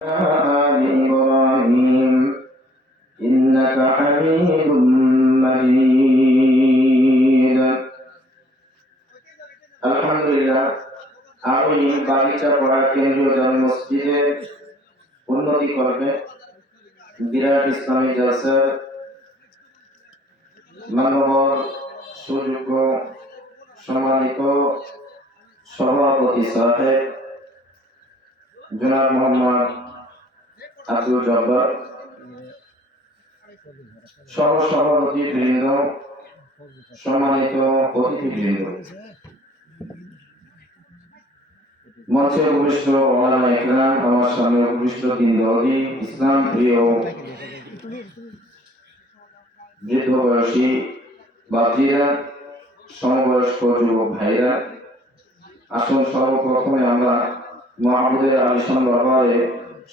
آل إبراهيم إنك حميد مجيد আলহামদুলিল্লাহ। আমি বাগিচাপাড়া কেন্দ্রীয় জামে মসজিদে উন্নতি করবে বিরাট ইসলামী জালসার মাননীয় সুযোগ্য সম্মানিত সভাপতি সাহেব জনাব মোহাম্মদ আব্দুল জব্বার, সহসভাপতি বৃন্দ, সম্মানিত অতিথিবৃন্দ, মঞ্চে উপবিষ্ট ওলামা ইকরাম, আমার সামনে উপবিষ্ট দিনদৌদি ইসলাম প্রিয় বৃদ্ধ বয়সী বাতিরা, সমবয়স্ক যুবক ভাইরা, আসুন সর্বপ্রথমে আমরা মাহমুদের আলিশান দরবারে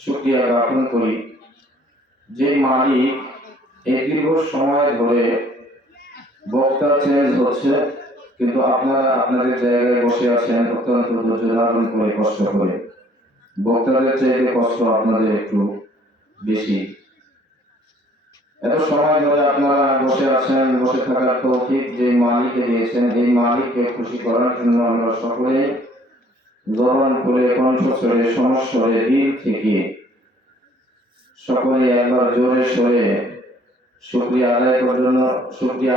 শুকরিয়া জ্ঞাপন করি যে মালিক এই দীর্ঘ সময় ধরে বক্তা চেঞ্জ হচ্ছে, কিন্তু আপনারা আপনাদের জায়গায় বসে আছেন অত্যন্ত ধৈর্য ধারণ করে কষ্ট করে। বক্তাদের চাইতে কষ্ট আপনাদের একটু বেশি। এত সময় ধরে আপনারা বসে আছেন, বসে থাকার তৌফিক যে মালিককে দিয়েছেন, এই মালিককে খুশি করার জন্য আমরা সকলে জবান করে কণ্ঠস্বরে সমস্বরে দিল থেকে সকলে একবার জোরে সরে শুকরিয়া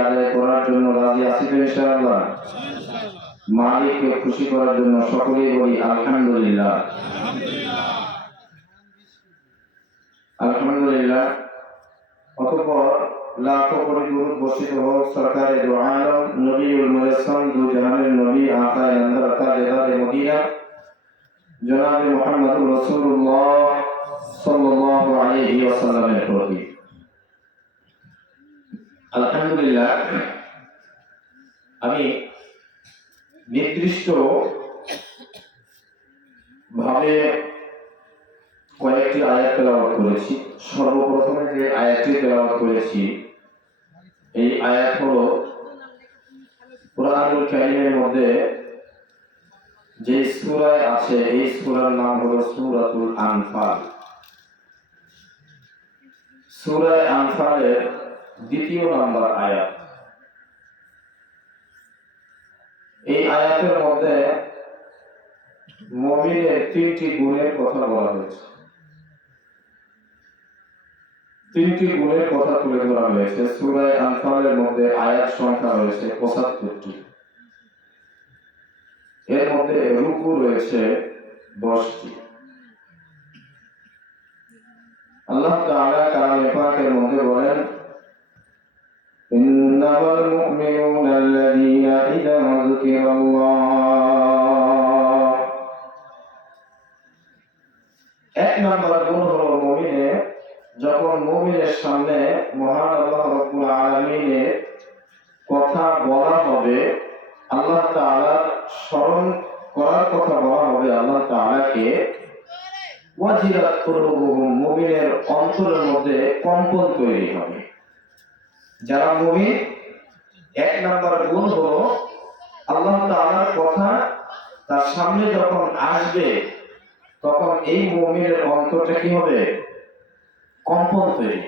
আদায় করার জন্য রাজি আছি তো ইনশাআল্লাহ। মালিককে খুশি করার জন্য সকলেই বলি আলহামদুলিল্লাহ। আলহামদুলিল্লাহ। অতঃপর লাখো কোটি দুরূদ বর্ষিত হোক সরকারে দো আলম নবীউল মুয়াসসাম দু জাহানের নবী আকায়ে নন্দর তাজদারে মদিনা জনাব মুহাম্মদুর রাসূলুল্লাহ সাল্লাল্লাহু আলাইহি ওয়াসাল্লামের প্রতি। আলহামদুলিল্লাহ। আমি নির্দিষ্ট ভাবে কয়েকটি আয়াত তেলাওয়াত করেছি। সর্বপ্রথমে যে আয়াতটি তেলাওয়াত করেছি এই আয়াত হলো কুরআনুল কারীমের মধ্যে যে সূরায় আছে, এই সূরার নাম হলো সূরাতুল আনফাল। সূরা আনফালের দ্বিতীয় নম্বর আয়াত। এই আয়াতের মধ্যে মুমিনের তিনটি গুণের কথা বলা হয়েছে। তিনটি গুণের কথা তুলে ধরা হয়েছে। সূরা আনফালের মধ্যে আয়াত সংখ্যা রয়েছে ৭৫টি। এর মধ্যে রুকু রয়েছে ১০টি। আল্লাহ তাআলা কালামে পাকের মধ্যে বলেন, ইন্নামাল মুমিনুনা আল্লাযীনা ইযা যুকিরাল্লাহ। এক নম্বর গুণ হলো মুমিনের, যখন মুমিনের সামনে মহান আল্লাহ রাব্বুল আলামিনের কথা বলা হবে, আল্লাহ তাআলার স্মরণ করার কথা বলা হবে, আল্লাহ তাআলাকে, ওয়াজিলাত কুলুবুহুম, মুমিনের অন্তরের মধ্যে কম্পন তৈরি হবে। যারা মুমিন, এক নম্বর গুণ হলো আল্লাহ তাআলার কথা তার সামনে যখন আসবে তখন এই মুমিনের অন্তরটা কি হবে? কম্পন তৈরি।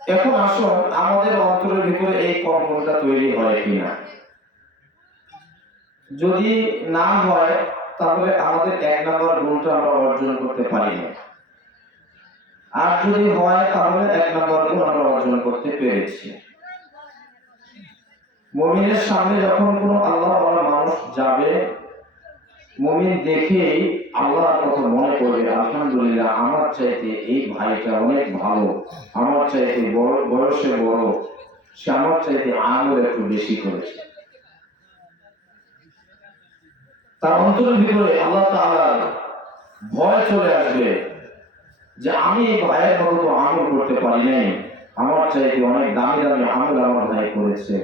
এখন আসুন আমাদের অন্তরের ভিতরে এই কম্পনটা তৈরি হয় কিনা। যদি না হয় তাহলে আমাদের এক নম্বর গুণটা আমরা অর্জন করতে পারি না, আর যদি হয় তাহলে এক নম্বর গুণ আমরা অর্জন করতে পেরেছি। মুমিনের সামনে যখন কোনো আল্লাহওয়ালা মানুষ যাবে, মুমিন দেখেই আল্লাহর কথা মনে করবে, আলহামদুলিল্লাহ আমার চাইতে এই ভাইটা অনেক ভালো, আমার চাইতে বয়সে বড়, সে আমার চাইতে আমল একটু বেশি করেছে। তার অন্তরের ভিতরে আল্লাহ তাআলার ভয় চলে আসবে যে আমি এই ভাইয়ের মতো তো আমল করতে পারি নাই, আমার চাইতে অনেক দামি দামি আমল আমার ভাই করেছে,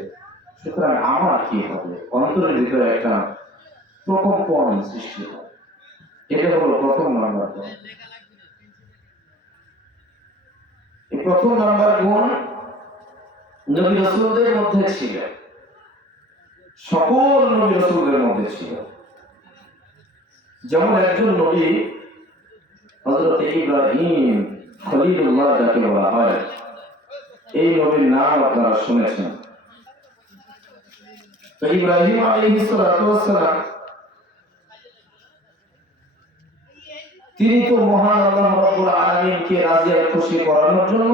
সুতরাং আমার কি হবে। অন্তরের ভিতরে একটা প্রকম্পন সৃষ্টি হয়। এটা হলো প্রথম নাম্বার গুণ। এই প্রথম নাম্বার গুণ নবী রাসূলদের মধ্যে ছিল, সকল নবী রাসূলদের মধ্যে ছিল। যেমন একজন নবী হযরত ইব্রাহিম খলিলুল্লাহ যাকে বলা হয়, এই নবীর নাম আপনারা শুনেছেন। তো ইব্রাহিম আলাইহিস সালাতু ওয়াস সালাম তিনি তো মহান আল্লাহ রাব্বুল আলামিনকে রাজি আর খুশি করানোর জন্য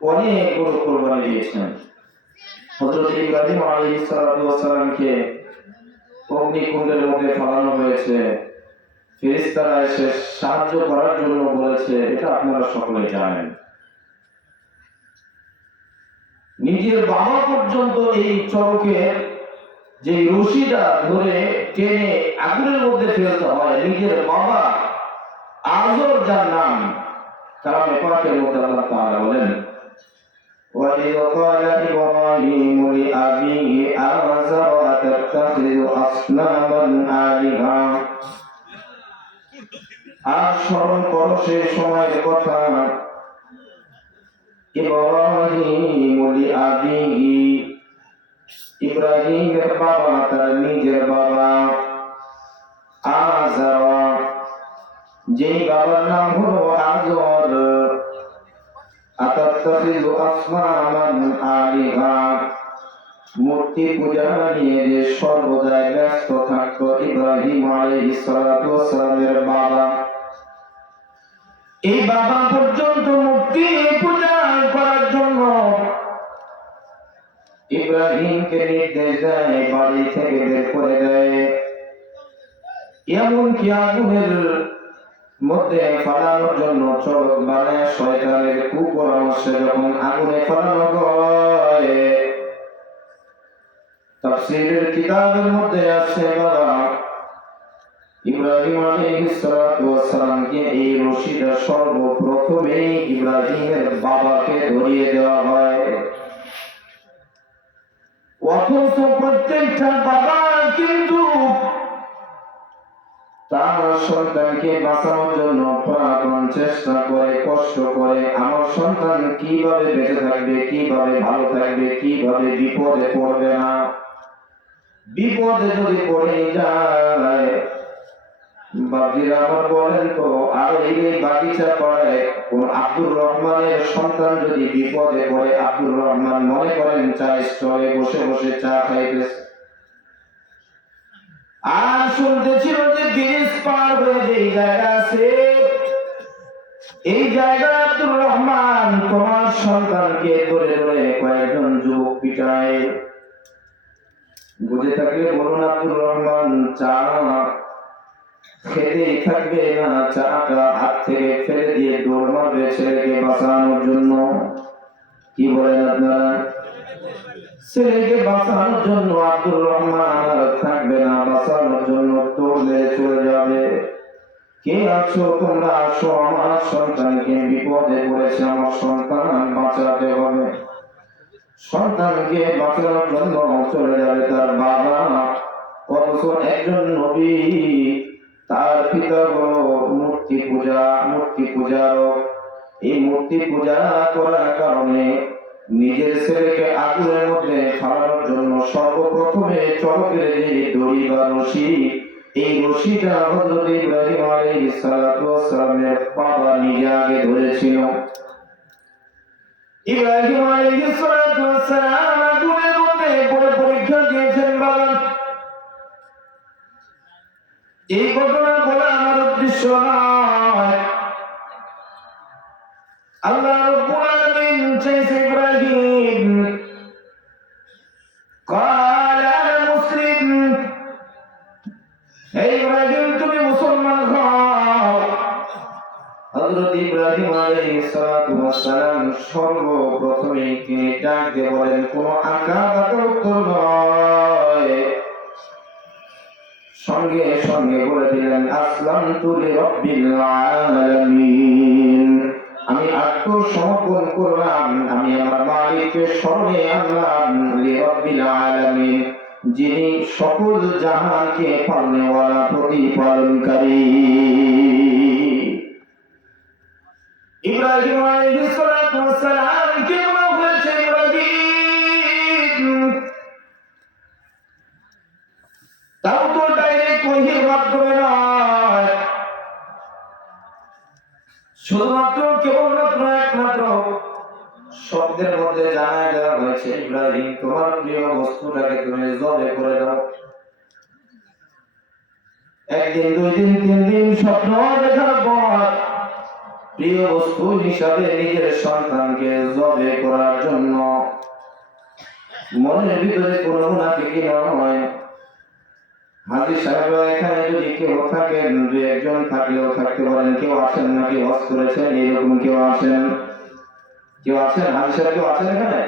অনেক গরু কুরবানি দিয়েছেন। হযরত ইব্রাহিম আলাইহিস সালাতু ওয়াস সালামকে অগ্নিকুণ্ডের মধ্যে ফেলানো হয়েছে, ফেরেশতারা এসে সাহায্য করার জন্য বলেছে, এটা আপনারা সকলে জানেন। নিজের বাবা পর্যন্ত এই চরকের যে রশিটা ধরে টেনে আগুনের মধ্যে ফেলতে হয়, নিজের বাবা আযর যার নাম, কালামে পাকের মধ্যে আল্লাহ তাআলা বলেন, وَإِذْ قَالَ إِبْرَاهِيمُ لِأَبِيهِ آزَرَ أَتَتَّخِذُ أَصْنَامًا آلِهَةً। আর স্মরণ করো সেই সময়ের কথা, ইব্রাহিম লিআবিহি, ইব্রাহিমের বাবা তার নিজের বাবা আযর, যেই বাবার নাম হলো আযর, আতাত্তাখিযু আসনামান আলিহা, মূর্তি পূজা নিয়ে যে সর্বদাই ব্যস্ত থাকতো ইব্রাহিম আলাইহিস সালাতু ওয়াস সালামের বাবা। এই বাবা পর্যন্ত মূর্তি পূজা করার জন্য ইব্রাহিমকে নির্দেশ দেয়, বাড়ি থেকে বের করে দেয়, এমনকি আগুনের মধ্যে ফেলানোর জন্য চরক বানায় শয়তানের কুপরামর্শে যখন আগুনে ফেলানো হয়, তাফসীরের কিতাবের মধ্যে আছে বাবা ইব্রাহিম আলাইহিস সালাতু ওয়াস সালামকে এই রশিটা সর্বপ্রথমে ইব্রাহিমের বাবাকে ধরিয়ে দেওয়া হয়। অথচ প্রত্যেকটা বাবা কিন্তু তার সন্তানকে বাঁচানোর জন্য প্রাণপণ চেষ্টা করে, কষ্ট করে, আমার সন্তান কিভাবে বেঁচে থাকবে, কিভাবে ভালো থাকবে, কিভাবে বিপদে পড়বে না, বিপদে যদি পড়ে যায়। বাবজিরা আমার বলেন তো, আর এই বাগিচা পড়ে কোন আব্দুর রহমানের সন্তান যদি বিপদে পড়ে, আব্দুর রহমান মনে করেন চা স্টলে বসে বসে চা খাইতেছে, আর শুনতেছিল যে ব্রিজ পার হয়ে যে জায়গা আছে, এই জায়গা আব্দুর রহমান তোমার সন্তানকে ধরে ধরে কয়েকজন যুবক পিটায়। বুঝে থাকলে বলুন, আব্দুর রহমান চা খেতেই থাকবে না, চাটা হাত থেকে ফেলে দিয়ে দৌড় মারবে ছেলেকে বাঁচানোর জন্য? কি বলেন আপনারা? ছেলেকে বাঁচানোর জন্য আব্দুর রহমান আর থাকবে না, বাঁচানোর জন্য দৌড়ে চলে যাবে। কে আছো তোমরা, আসো, আমার সন্তানকে বিপদে পড়েছে, আমার সন্তান বাঁচাতে হবে। সন্তানকে বাঁচানোর জন্য চলে যাবে তার বাবা। অথচ একজন নবী, তার পিতা হলো মূর্তি পূজারক। এই মূর্তি পূজা করার কারণে নিজের ছেলেকে আগুনের মধ্যে ফালানোর জন্য সর্বপ্রথমে চরকের যে দড়ি বা রশি, এই রশিটা হযরত ইব্রাহিম আলাইহিস সালাতু ওয়াস সালামের বাবা নিজে আগে ধরেছিল। ইব্রাহিম আলাইহিস সালাতু ওয়াস সালাম আগুনের মধ্যে পড়ে পরীক্ষা দিয়েছেন বাবা। এই ঘটনা বলা আমার উদ্দেশ্য নয়। আল্লাহ রাব্বুল আলামিন চাইছে ইব্রাহিম قال انا মুসলিম, হে ইব্রাহিম তুমি মুসলমান হও। হযরত ইব্রাহিম আলাইহিস সালাতু ওয়াস সালাম সর্বপ্রথমে তিনি ডাক দিয়ে বলেন, কোন আঁকা-বাঁকা উত্তর নয়, সঙ্গে সঙ্গে বলে দিলেন, আসলামতু লিরাব্বিল আলামিন, আমি আত্মসমর্পণ করলাম, আমি আমার মালিককে স্মরণে আনলাম, লিরাব্বিল আলামিন, যিনি সকল জাহানকে পালনেওয়ালা, প্রতিপালনকারী। ইব্রাহিম আলাইহিস সালাতু ওয়াস সালাম কে বলা হয়েছে ইব্রাহিম, তাও তো ডাইরেক্ট ওহীর মাধ্যমে না, শুধুমাত্র কেবলমাত্র একমাত্র শব্দের মধ্যে জানায় দেওয়া হয়েছে, ইব্রাহিম তোমার প্রিয় বস্তুটাকে তুমি জবে করে দাও। একদিন, দুই দিন, তিন দিন স্বপ্ন দেখার পর প্রিয় বস্তু হিসাবে নিজের সন্তানকে জবে করার জন্য মনের ভিতরে কোনো মুনাফিকি নয়। হাজী সাহেব এখানে যদি কেউ থাকেন, দুই একজন থাকলেও থাকতে পারেন, কেউ আছেন নাকি ওয়াজ করেছেন এরকম কেউ আছেন? কেউ আছেন? হাজী সাহেব কেউ আছেন এখানে?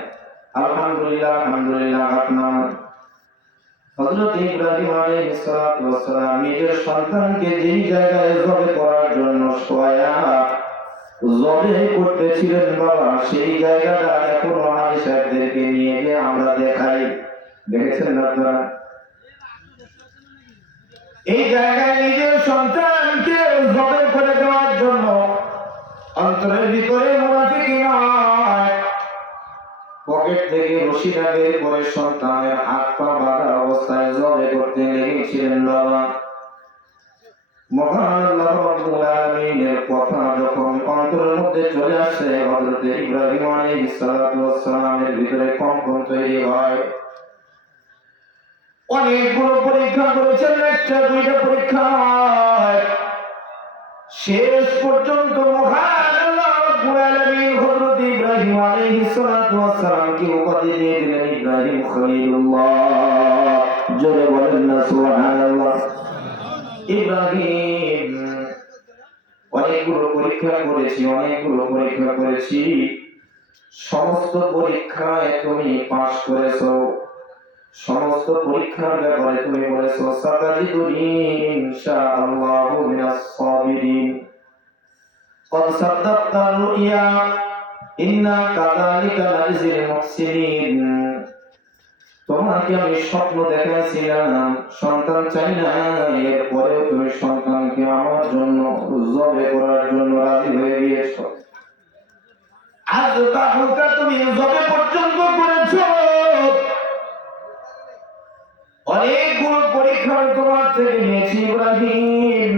আলহামদুলিল্লাহ, আলহামদুলিল্লাহ। আপনার হযরত ইব্রাহিম আলাইহিস সালাতু ওয়াস সালাম নিজের সন্তানকে যেই জায়গায় জবে করার জন্য শোয়া জবে করতেছিলেন বাবা, সেই জায়গাটা এখনো হাজী সাহেবদেরকে নিয়ে গিয়ে আমরা দেখাই। দেখেছেন আপনারা? এই জায়গায় নিজের সন্তানকে জবে করে দেওয়ার জন্য অন্তরের ভিতরে মুনাফিকি নয়, পকেট থেকে রশিটা বের করে সন্তানের হাত পা বাঁধা অবস্থায় জবে করতে লেগেছিলেন বাবা। মহান আল্লাহ রাব্বুল আলামিনের কথা যখন অন্তরের মধ্যে চলে আসে, হযরত ইব্রাহিম আলাইহিস সালাতু ওয়াস সালামের ভিতরে কম্পন তৈরি হয়। অনেকগুলো পরীক্ষা করেছেন, একটা দুইটা পরীক্ষা নয়, শেষ পর্যন্ত মহান আল্লাহ রাব্বুল আলামিন হযরত ইব্রাহিম আলাইহিস সালাতু ওয়াস সালামকে উপাধি দিয়ে দিলেন ইব্রাহিম খলিলুল্লাহ। জোরে বলেন না সুবহানাল্লাহ। ইব্রাহিম অনেকগুলো পরীক্ষা করেছি, সমস্ত পরীক্ষায় তুমি পাশ করেছো, সমস্ত পরীক্ষার ব্যাপারে তুমি বলেছো সাতাজিদুনি ইনশাআল্লাহু মিনাস সাবিরিন। قد صدقت الرؤيا إنا كذلك نجزي المحسنين। তোমাকে আমি স্বপ্ন দেখাইছিলাম, সন্তান চাই না, এরপরেও তুমি সন্তানকে আমার জন্য জবে করার জন্য রাজি হয়ে গিয়েছো। আজ তাহলে তুমি জবে পর্যন্ত করেছো। অনেকগুলো পরীক্ষা তোমার থেকে নিয়েছি ইব্রাহিম,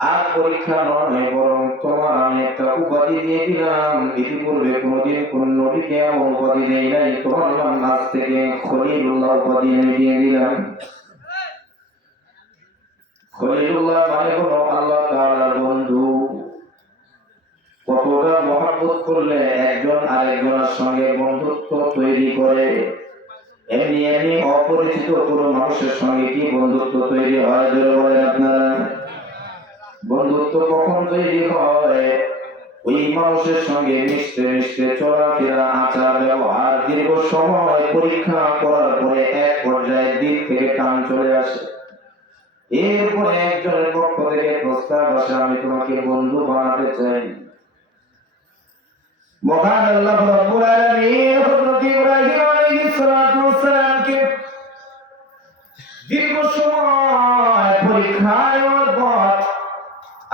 আর পরীক্ষা নয় বরং তোমার আমি একটা উপাধি দিয়ে দিলাম। ইতিপূর্বে কোনদিন কোন নবীকে এমন উপাধি দেই নাই, তোমার নাম আজ থেকে খলিলুল্লাহ উপাধি আমি দিয়ে দিলাম। খলিলুল্লাহ মানে হলো আল্লাহ তাআলার বন্ধু। কতটা মহব্বত করলে একজন আরেকজনের সঙ্গে বন্ধুত্ব তৈরি করে। এমনি এমনি অপরিচিত কোনো মানুষের সঙ্গে কি বন্ধুত্ব তৈরি হয়? জোরে বলেন আপনারা। বন্ধুত্ব কখন তৈরি হয়? ওই মানুষের সঙ্গে মিশতে মিশতে চলাফেরা, আচার ব্যবহার দীর্ঘ সময় পরীক্ষা করার পরে এক পর্যায়ে দিক থেকে টান চলে আসে। এরপরে একজনের পক্ষ থেকে প্রস্তাব আসে, আমি তোমাকে বন্ধু বানাতে চাই। মহান আল্লাহ রাব্বুল আলামিন হযরত ইব্রাহিম আলাইহিস সালাতু ওয়াস সালামকে দীর্ঘ সময় পরীক্ষা নেওয়ার পর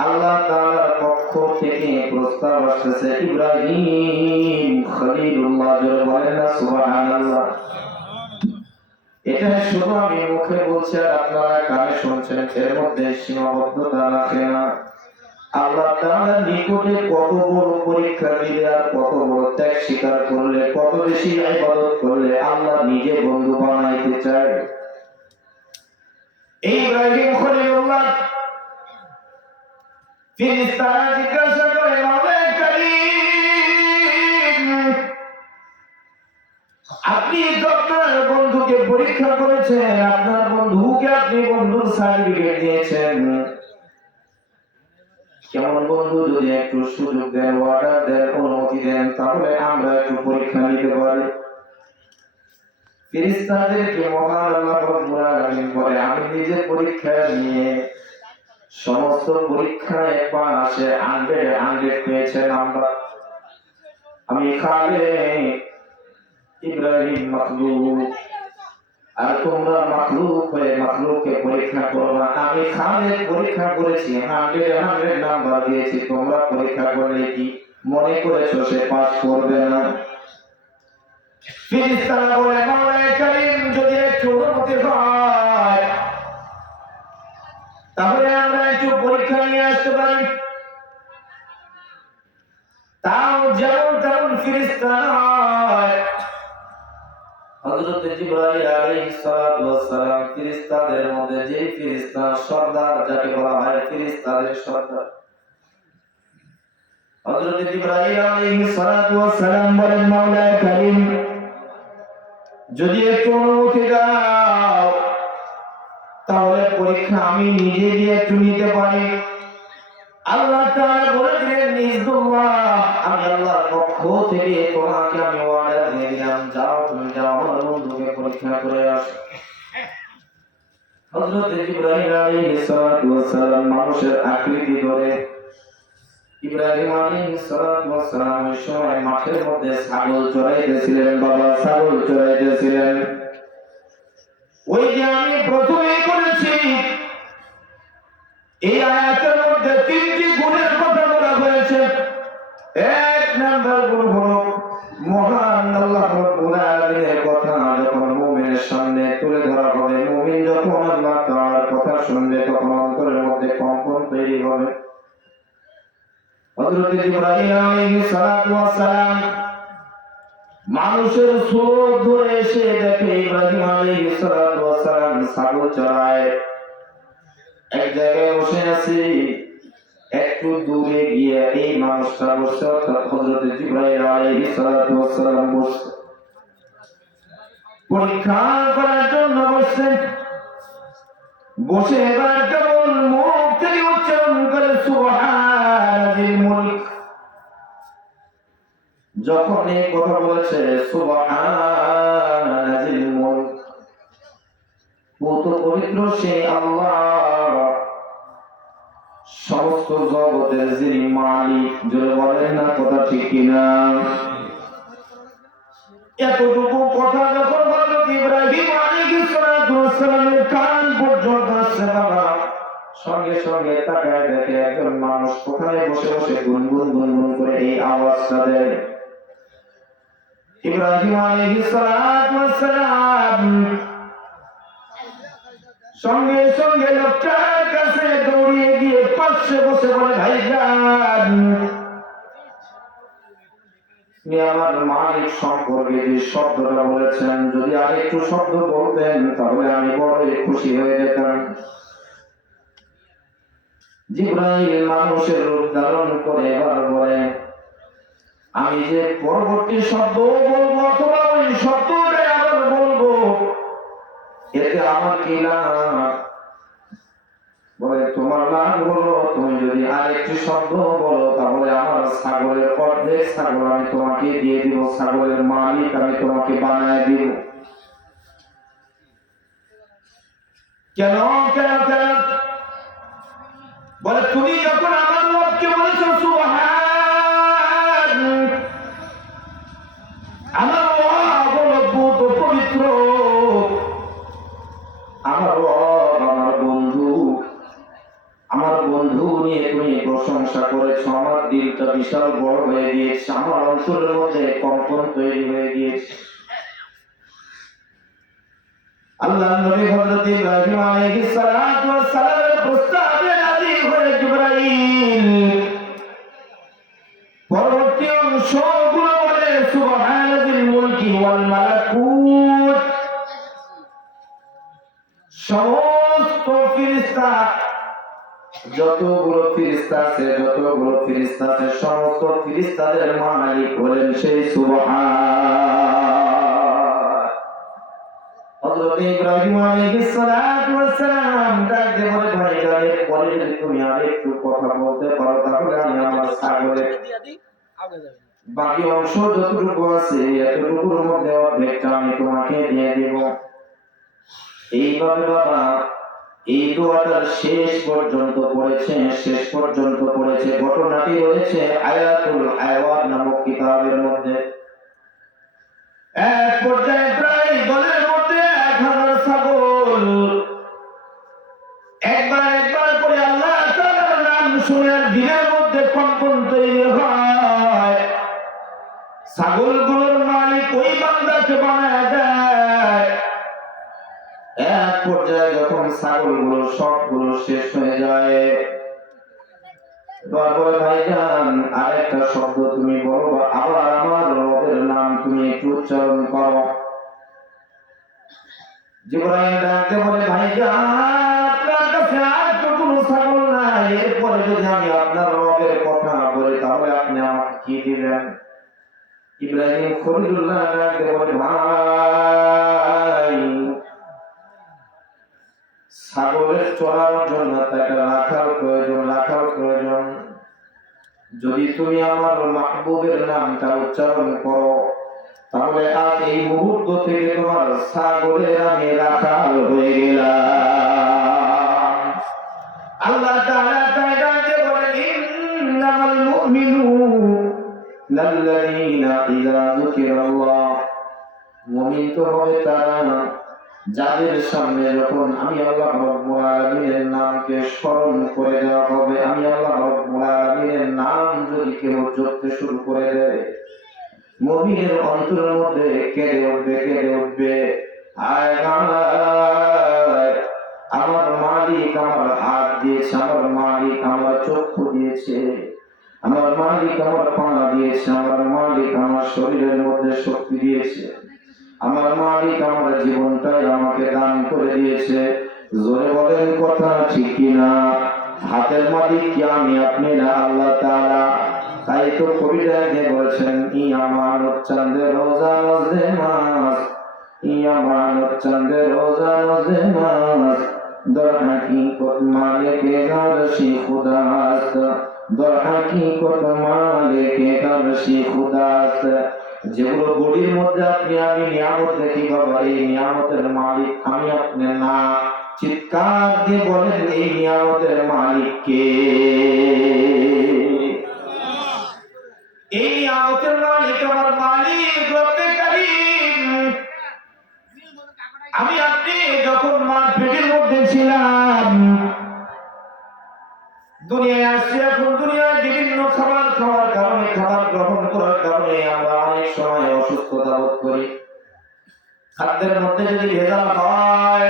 আল্লাহ তাআলার পক্ষ থেকে প্রস্তাব আসছে, ইব্রাহিম খলিলুল্লাহ। জোরে বলেন না সুবহানাল্লাহ। এটা শুধু আমি মুখে বলছি আর আপনারা কানে শুনছেন, এর মধ্যে সীমাবদ্ধতা রাখে না। আল্লাহ তাআলার নিকটে কত বড় পরীক্ষা দিলে আর কত বড় ত্যাগ স্বীকার করলে, কত বেশি ইবাদত করলে আল্লাহ নিজে বন্ধু বানাইতে চায়। ইব্রাহিম খলিলুল্লাহ ফিরিস্তারা জিজ্ঞাসা করে, মাওলা কারীম, আপনি তো আপনার বন্ধুকে পরীক্ষা করেছেন, আপনার বন্ধুকে আপনি বন্ধুর সার্টিফিকেট দিয়েছেন, কেমন বন্ধু যদি একটু সুযোগ দেন, অর্ডার দেন, অনুমতি দেন, তাহলে আমরা একটু পরীক্ষা নিতে পারি। ফেরেশতাদেরকে মহান আল্লাহ রাব্বুল আলামিন বলে, আমি নিজে পরীক্ষা নিয়ে সমস্ত পরীক্ষায় পাশে 100 পেয়েছেন আমরা। আমি খালিক ইব্রাহিম মাখলুক, আর তোমরা মাখলুক হয়ে মাখলুককে পরীক্ষা করো না। আমি খালিক পরীক্ষা করেছি, 100 নাম্বার দিয়েছি, তোমরা পরীক্ষা করলে কি মনে করেছো সে পাস করবে না? ফেরেশতারা বলে, মাওলা কারীম, যদি একটু অনুমতি হয় তাহলে আমরা একটু পরীক্ষা নিয়ে আসতে পারি। ফেরেশতা নয়। হযরত জিবরাইল আলাইহিস সালাতু ওয়াস সালাম ফেরেশতাদের মধ্যে যে ফেরেশতা সর্দার, যাকে বলা হয় ফেরেশতাদের সর্দার। হযরত জিবরাইল আলাইহিস সালাতু ওয়াস সালাম বলেন, মাওলা কারীম, যদি একটু অনুমতি দাও তাহলে পরীক্ষা আমি নিজে দিয়ে একটু নিতে পারি। আল্লাহ তাআলা বলেছিলেন, নিশ্চয় আমি আল্লাহর পক্ষ থেকে তোমাকে আমি অর্ডার দিয়ে দিলাম, যাও তুমি যাও আমার বন্ধুকে পরীক্ষা করে আসো। হযরত জিবরাইল আলাইহিস সালাতু ওয়াস সালাম মানুষের আকৃতি ধরে ইব্রাহিম আলাইহিস সালাতু ওয়াস সালাম ওই সময় মাঠের মধ্যে ছাগল চড়াইতেছিলেন। বাবা, ছাগল চড়াইতেছিলেন। ওই যে আমি প্রথমে বলেছি এই আয়াতের মধ্যে তিনটি গুণের কথা বলা হয়েছে। এক নাম্বার গুণ হলো মহান আল্লাহ রাব্বুল আলামিনের কথা যখন মুমিনের সামনে তুলে ধরা হবে, মুমিন যখন আল্লাহ তাআলার কথা শুনবে তখন অন্তরের মধ্যে কম্পন তৈরি হবে। হযরত জিবরাইল আলাইহিস সালাতু ওয়াস সালাম মানুষের সুরত ধরে এসে দেখে ইব্রাহিম আলাইহিস সালাতু ওয়াস সালাম ছাগল চড়ায়, এক জায়গায় বসে আছে। একটু দূরে গিয়ে এই মানুষটা বসে, অর্থাৎ হযরত জিবরাইল আলাইহিস সালাতু ওয়াস সালাম বসে পরীক্ষা করার জন্য বসছেন। বসে এবার কেবল মুখ থেকে উচ্চারণ করে সুবহানাল মুলক। যখন এই কথা বলেছে সুবহানাল মুলক, কত পবিত্র সেই আল্লাহ, সমস্ত জগতের যিনি মালিক। জোরে বলেন না কথা ঠিক কিনা? এতটুকু কথা যখন হযরত ইব্রাহিম আলাইহিস সালাতু ওয়াস সালামের কান পর্যন্ত আসছে, বাবা সঙ্গে সঙ্গে তাকায় দেখে একজন মানুষ ওখানে বসে বসে গুনগুন গুনগুন করে এই আওয়াজটা দেয়। ইব্রাহিম আলাইহিস সালাতু ওয়াস সালাম সঙ্গে সঙ্গে লোকটার কাছে দৌড়িয়ে গিয়ে পাশে বসে বলে, ভাইজান, আমার মালিক সম্পর্কে যে শব্দটা বলেছেন, যদি আর একটু শব্দ বলতেন তাহলে আমি বড়ই খুশি হয়ে যেতাম। জিবরাইল মানুষের রূপ ধারণ করে এবার বলে, আমি যে পরবর্তী শব্দ বলবো অথবা ওই শব্দটাই আবার বলবো, এতে আমার কি লাভ? বলে, তোমার লাভ হলো তুমি যদি আরেকটি শব্দ বলো তাহলে আমার ছাগলের অর্ধেক ছাগল আমি তোমাকে দিয়ে দিব, ছাগলের মালিক আমি তোমাকে বানায় দিব। কেন কেন কেন? বলে, তুমি যখন আমার রবকে বলেছো সুবহান, আমার রব তো পবিত্র, আমার রব আমার বন্ধু, আমার বন্ধু নিয়ে তুমি প্রশংসা করেছ, আমার দিলটা বিশাল বড় হয়ে গিয়েছে, আমার অন্তরের মধ্যে কম্পন তৈরি হয়ে গিয়েছে। আল্লাহ নবী হযরত ইব্রাহিম আলাইহিস সালাতু ওয়াস সালামের প্রস্তাবে রাজি হয়ে জিবরাইল পরবর্তী অংশগুলো বলে সুবহানাল মুলকি ওয়াল মালাকুত। সমস্ত ফেরেশতা, যতগুলো ফেরেশতা আছে সমস্ত ফেরেশতাদের মালিক হলেন সেই সুবহান। হযরত ইব্রাহিম আলাইহিস সালাতু ওয়াস সালাম ডাকতে বলে, ভাই পরে যদি তুমি আরেকটু কথা বলতে পারো তাহলে আমি আমার ছাগলের বাকি অংশ যতটুকু আছে এতটুকুর মধ্যে অর্ধেকটা আমি তোমাকে দিয়ে দেব। এইভাবে বাবা এই দোয়াটা শেষ পর্যন্ত পড়েছে। ঘটনাটি রয়েছে আয়াতুল আওয়াদ নামক কিতাবের মধ্যে। এক পর্যায়ে প্রায় দলের মধ্যে 1000 ছাগল একবার করে আল্লাহ তাআলার নাম শুনে দিনের মধ্যে কম্পন তৈরি হয়। ছাগলগুলোর মালিক ওই বান্দাকে বানায় দেয়। এক পর্যায়ে যখন ছাগলগুলো সবগুলো শেষ হয়ে যায়, তারপরে ভাইজান আরেকটা শব্দ তুমি বলো, আবার আমার রবের নাম তুমি একটু উচ্চারণ করো। জিবরাইল ডাকতে বলে, ভাইজান আপনার কাছে আর তো কোনো ছাগল নাই, এরপরে যদি আমি আপনার রবের কথা বলি তাহলে আপনি আমাকে কি দিবেন? ইব্রাহিম খলিলুল্লাহ ডাকতে বলে, ভাই ছাগলের চড়ার জন্য তাকে রাখার প্রয়োজন। যদি তুমি আমার মাহবুবের নামটা উচ্চারণ করো তাহলে আজ এই মুহূর্ত থেকে তোমার ছাগলের আমি রাখাল হয়ে গেলাম। আল্লাহ তাআলা তাকে বলেন, ইন্নামাল মুমিনুনা আল্লাযীনা ইযা যুকিরাল্লাহ, মুমিন তো হবে তারা যাদের সামনে যখন আমি আল্লাহ রাব্বুল আলামিনের নামকে স্মরণ করে দেওয়া হবে, আমি আল্লাহ রাব্বুল আলামিনের নাম যদি কেউ জপতে শুরু করে দেয়, মুমিনের অন্তরের মধ্যে কেঁদে উঠবে, হায় হায় আমার মালিক আমার হাত দিয়েছে, আমার মালিক আমার চক্ষু দিয়েছে, আমার মালিক আমার পা দিয়েছে, আমার মালিক আমার শরীরের মধ্যে শক্তি দিয়েছে, আমার মালিক আমার জীবনটাই আমাকে দান করে দিয়েছে। জোরে বলেন কথা ঠিক কিনা? হাতের মালিক কি আমি আপনি না? আল্লাহ তাআলা। তাই তো কবিতায় বলেছেন, ইয়ামানত চাঁদে রোজা নজে মাস, ইয়ামানত চাঁদে রোজা নজে মাস, দর হাকিকত মালিকে গারশি খুদাস্ত, দর হাকিকত মালিকে গারশি খুদাস্ত। যেগুলো বডির মধ্যে আপনি আমি নিয়ামত দেখি বাবা, এই নিয়ামতের মালিক আমি আপনি না। চিৎকার দিয়ে বলেন, এই নিয়ামতের মালিক কে? এই নিয়ামতের মালিক আমার মালিক রব্বে কারীম। আমি আপনি যখন মার পেটের মধ্যে ছিলাম, দুনিয়ায় আসছি, এখন দুনিয়ায় বিভিন্ন খাবার খাওয়ার কারণে, খাবার গ্রহণ করার কারণে আমরা অনেক সময় অসুস্থতা বোধ করি। খাদ্যের মধ্যে যদি ভেজাল হয়,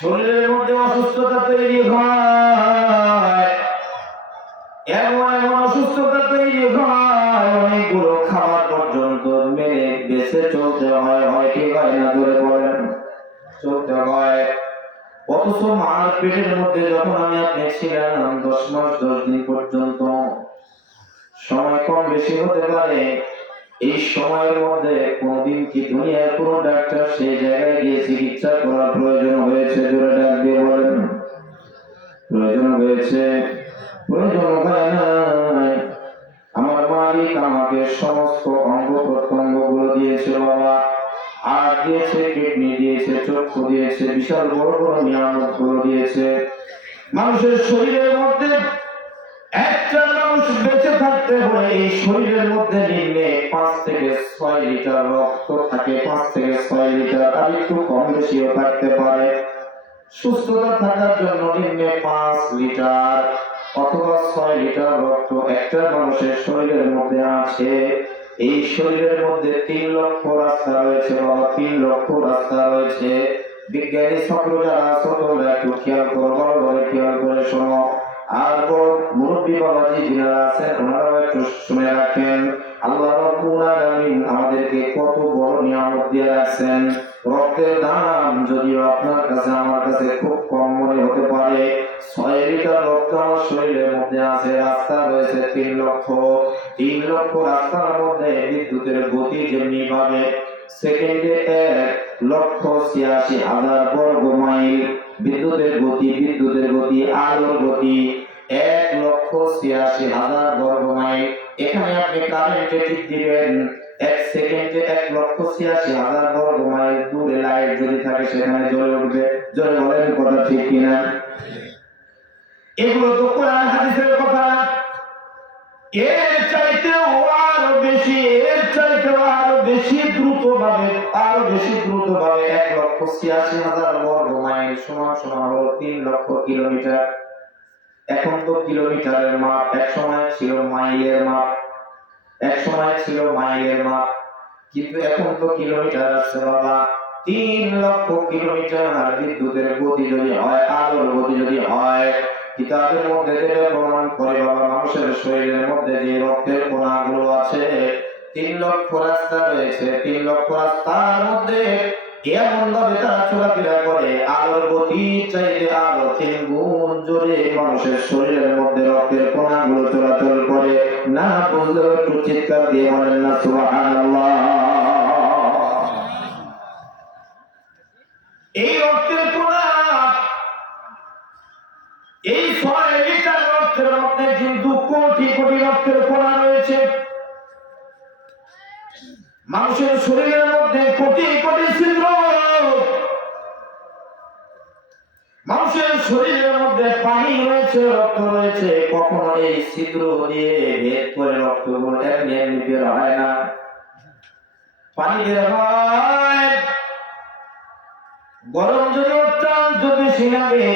শরীরের মধ্যে অসুস্থতা তৈরি হয়, এমন অসুস্থতা তৈরি হয়, অনেকগুলো খাবার পর্যন্ত মেনে বেঁচে চলতে হয়। হয় কি হয় না? ধরে বলেন, চলতে হয়। অথচ মার পেটের মধ্যে যখন আমি আপনি ছিলাম 10 মাস 10 দিন পর্যন্ত, সময় কম বেশি হতে পারে, এই সময়ের মধ্যে কোনদিন কি দুনিয়ার কোনো ডাক্তার সেই জায়গায় গিয়ে চিকিৎসা করার প্রয়োজন হয়েছে? জোরে ডাক দিয়ে বলেন, প্রয়োজন হয়েছে? প্রয়োজন হয় নাই। আমার মালিক আমাকে সমস্ত অঙ্গ প্রত্যঙ্গ গুলো দিয়েছে বাবা, আর দিয়েছে, কিডনি দিয়েছে, চক্ষু দিয়েছে, বিশাল বড় বড় নিয়ামত গুলো দিয়েছে। মানুষের শরীরের মধ্যে একটা মানুষ বেঁচে থাকতে হলে এই শরীরের মধ্যে নিম্নে 5 থেকে 6 লিটার রক্ত থাকে, 5 থেকে 6 লিটার, আর একটু কম বেশিও থাকতে পারে। সুস্থতা থাকার জন্য নিম্নে 5 লিটার অথবা 6 লিটার রক্ত একটা মানুষের শরীরের মধ্যে আছে। এই শরীরের মধ্যে 3 লক্ষ রাস্তা রয়েছে বাবা, 3 লক্ষ রাস্তা রয়েছে। বিজ্ঞানী ছাত্র যারা আছো তোমরা একটু খেয়াল করো, ভালো করে খেয়াল করে শোনো। আর বড় মুরব্বী বাবাজি যারা আছেন ওনারাও একটু শুনে রাখেন। আল্লাহ রাব্বুল আলামিন আমাদেরকে কত বড় নিয়ামত দিয়ে রাখছেন। রক্তের দাম যদিও আপনার কাছে আমার কাছে খুব কম মনে হতে পারে, 6 লিটার রক্ত আমার শরীরের মধ্যে আছে, রাস্তা রয়েছে 3 লক্ষ। 3 লক্ষ রাস্তার মধ্যে বিদ্যুতের গতি যেমনি ভাবে সেকেন্ডে 1,86,000 বর্গ মাইল বিদ্যুতের গতি, আলোর গতি 1,86,000 বর্গ মাইল। এখানে আপনি কারেন্টে টিপ দিবেন, 1 সেকেন্ডে 1,86,000 বর্গ মাইল দূরে লাইট যদি থাকে সেখানে জ্বলে উঠবে। জোরে বলেন কথা ঠিক কিনা? এগুলো তো কোরআন হাদিসের কথা। এর চাইতেও আরো বেশি দ্রুত ভাবে 1,86,000 বর্গ মাইল সমান হলো 3 লক্ষ কিলোমিটার। এখন তো কিলোমিটারের মাপ, এক সময় ছিল মাইলের মাপ, কিন্তু এখন তো কিলোমিটার আসছে বাবা। 3 লক্ষ কিলোমিটার। আর বিদ্যুতের গতি যদি হয়, আলোর গতি যদি হয়, কিতাবের মধ্যে যেটা প্রমাণ করে বাবা, মানুষের শরীরের মধ্যে যে রক্তের কণাগুলো আছে, 3 লক্ষ রাস্তা রয়েছে। 3 লক্ষ রাস্তার মধ্যে এমন ভাবে তারা চলাফেরা করে, আলোর গতি চাইতে আরো 3 গুণ জোরে মানুষের শরীরের মধ্যে রক্তের কণাগুলো চলাচল করে। না বুঝলে একটু চিৎকার দিয়ে বলেন না সুবহানাল্লাহ। এই রক্তের কণা, এই 6 লিটার রক্তের মধ্যে কিন্তু কোটি কোটি রক্তের কণা রয়েছে। মানুষের শরীরের মধ্যে কোটি কোটি ছিদ্র, মানুষের শরীরের মধ্যে পানি রয়েছে, রক্ত রয়েছে। কখনো এই ছিদ্র দিয়ে ভেদ করে রক্তগুলো এমনি এমনি বের হয় না, পানি বের হয়। গরম যদি অত্যন্ত বেশি লাগে,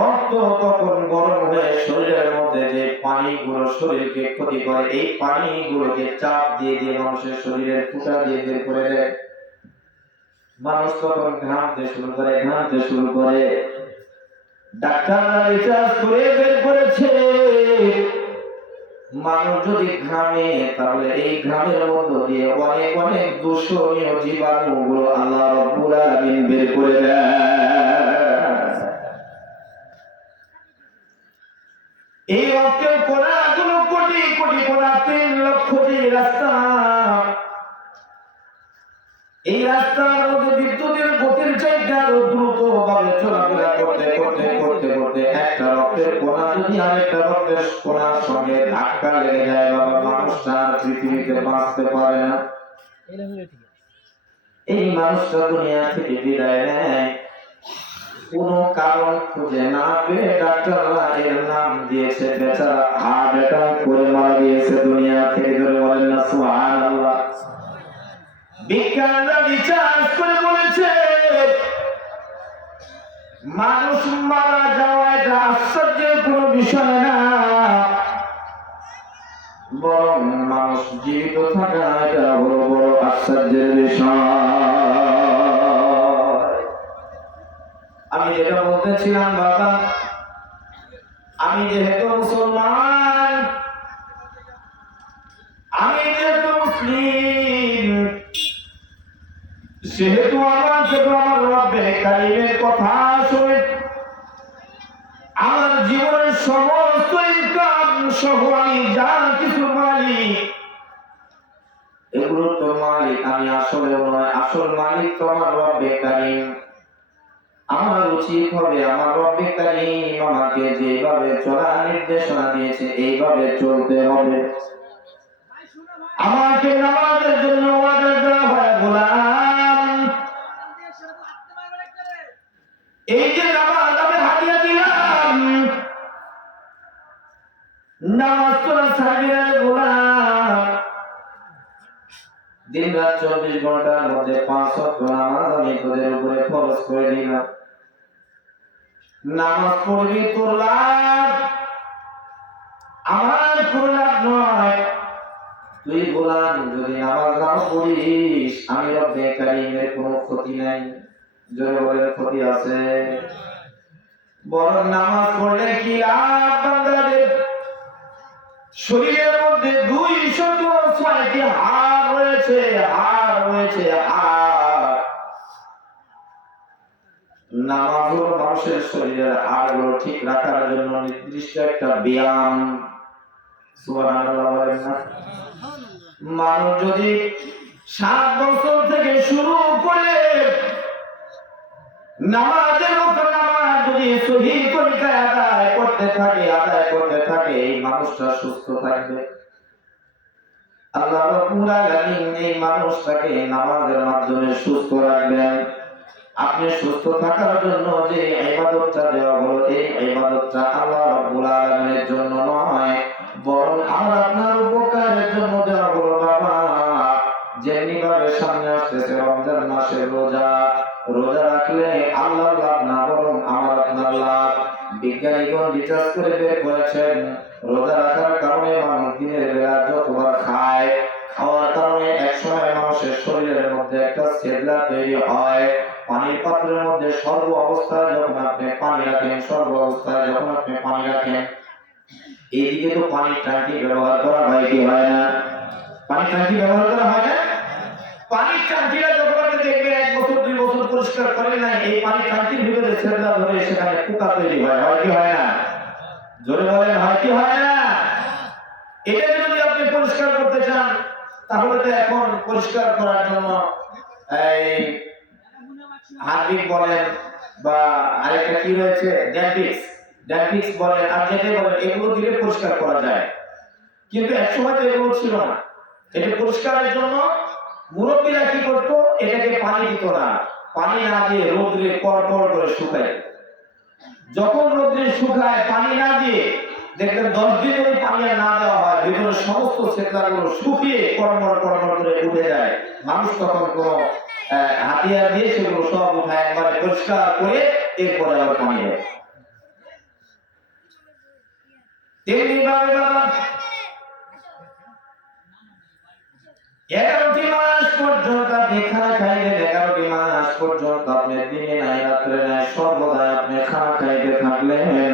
রক্ত তখন গরম হয়ে শরীরের মধ্যে যে পানিগুলো শরীরকে ক্ষতি করে, এই পানিগুলোকে চাপ দিয়ে দিয়ে মানুষের শরীরের ফুটা দিয়ে বের করে দেয়। মানুষ তখন ঘামতে শুরু করে, ঘামতে শুরু করে। ডাক্তাররা রিসার্চ করে বের করেছে, মানুষ যদি ঘামে তাহলে এই ঘামের মধ্য দিয়ে অনেক অনেক দূষণীয় জীবাণুগুলো আল্লাহ রাব্বুল আলামিন বের করে দেয়। এই রক্তের কণাগুলো কোটি কোটি কণা, 3 লক্ষ যে রাস্তা, এই রাস্তার মধ্যে বিদ্যুতের গতির চাইতে আরো দ্রুত ভাবে চলাফেরা করতে করতে করতে করতে একটা রক্তের কণা যদি আরেকটা রক্তের কণার সঙ্গে ধাক্কা লেগে যায়, বাবা, মানুষটা পৃথিবীতে বাঁচতে পারে না। এই মানুষটা দুনিয়া থেকে বিদায় নেয়, কোন কারণ খুঁজে না পেয়ে ডাক্তাররা এর নাম দিয়েছে বেচারা হার্ট অ্যাটাক করে মারা গিয়েছে দুনিয়া থেকে। ধরে বলেন না সুবহানাল্লাহ। বিজ্ঞানরা রিসার্চ করে বলেছে, মানুষ মারা যাওয়া এটা আশ্চর্যের কোন বিষয় না, বরং মানুষ জীবিত থাকা এটা বড় বড় আশ্চর্যের বিষয়। আমি যেটা বলতেছিলাম বাবা, আমি যেহেতু মুসলমান, আমি যেহেতু মুসলিম, সেহেতু আমাকে আমার রব্বে কারীমের কথা শুনে আমার জীবনের সমস্ত ইনকাম সহ আমি যা কিছু মালিক, এগুলো তো মালিক আমি আসলে নয়, আসল মালিক তো আমার রব্বে কারীম। আমার উচিত হবে আমার রব্বে কারীম আমাকে যেভাবে চলার নির্দেশনা দিয়েছে এইভাবে চলতে হবে। আমাকে নামাজের জন্য অর্ডার দেওয়া হয়, গোলাম এই যে নামাজ আমি হাদিয়া দিলাম, নামাজ তোরা ছাড়বি না গোলাম। দিন রাত 24 ঘন্টার মধ্যে 5 ওয়াক্ত নামাজ আমি তোদের উপরে ফরজ করে দিলাম। নামাজ পড়বি তোর লাভ, আমার কোনো লাভ নয়। তুই গোলাম যদি নামাজ নাও পড়িস, আমি রব্বে কারীমের কোনো ক্ষতি নাই। জোরে বলেন ক্ষতি আছে? বরং নামাজ পড়লে কি লাভ বান্দাদের? শরীরের মধ্যে 206টি হাড় রয়েছে, হাড় রয়েছে, হাড়। নামাজ হলো মানুষের শরীরের হাড়গুলো ঠিক রাখার জন্য নির্দিষ্ট একটা ব্যায়াম। সুবহানাল্লাহ বলেন না? মানুষ যদি 7 বছর থেকে শুরু করে নামাজের মতো নামাজ যদি সহিহ তরিকায় আদায় করতে থাকে, এই মানুষটা সুস্থ থাকবে। আল্লাহ রাব্বুল আলামিন এই মানুষটাকে নামাজের মাধ্যমে সুস্থ রাখবেন। আপনি সুস্থ থাকার জন্য যে ইবাদতটা দেওয়া হলো, এই ইবাদতটা আল্লাহ রাব্বুল আলামিনের জন্য নয়, বরং আমার আপনার উপকারের জন্য দেওয়া হলো। বাবা, যেমনি ভাবে সামনে আসতেছে রমজান মাসের রোজা, রোজা রাখলে আল্লাহ লাভ না, বরং আমার আপনার লাভ। বিজ্ঞানীগণ রিসার্চ করে বের করেছেন, রোজা রাখার কারণে মানুষ দিনের বেলা যতবার খায়, খাওয়ার কারণে একসময় মানুষের শরীরের মধ্যে একটা সেদলা তৈরি হয়। পানির পাত্রের মধ্যে সর্ব অবস্থায় যখন আপনি পানি রাখেন রাখেন, সর্বাবস্থায় যখন আপনি পানি রাখেন, এইদিকে তো পানির ট্যাঙ্কি ব্যবহার করা হয় কি হয় না? পানির ট্যাঙ্কি ব্যবহার করা হয় না? পানির ট্যাঙ্কিটা যখন আপনি দেখবেন 1 বছর 2 বছর পরিষ্কার করেন না, এই পানির ট্যাঙ্কির ভিতরে ছেলেরা ধরে সেখানে পোকা তৈরি হয়, হয় কি হয় না? জোরে বলেন, হয় কি হয় না? এটা যদি আপনি পরিষ্কার করতে চান, তাহলে তো এখন পরিষ্কার করার জন্য এই হার্পিক বলেন বা আরেকটা কি রয়েছে, ড্যাম্পিক্স বলেন, আর যেটা বলেন, এগুলো দিলে পরিষ্কার করা যায়। কিন্তু একসময় তো এগুলো ছিল না। এটা পরিষ্কারের জন্য মুরব্বীরা কি করতো, এটাকে পানি দিত না, পানি না দিয়ে রোদ্রে কড়কড় করে শুকায়। যখন রোদ্রে শুকায় পানি না দিয়ে দেখবেন 10 দিন ওই পানি আর না দেওয়া হয়, ভিতরে সমস্ত ছেতলাগুলো শুকিয়ে কড়মড় করে উঠে যায়। মানুষ তখন কোনো হাতিয়ার দিয়ে সেগুলো সব উঠায় একবারে পরিষ্কার করে এরপরে আবার পানি দেয়। তেমনি ভাবে বাবা 11টি মাস পর্যন্ত আপনি খানা খাইলেন, 11টি মাস পর্যন্ত আপনি দিনে নাই রাত্রে নাই সর্বদা আপনি খানা খাইতে থাকলেন।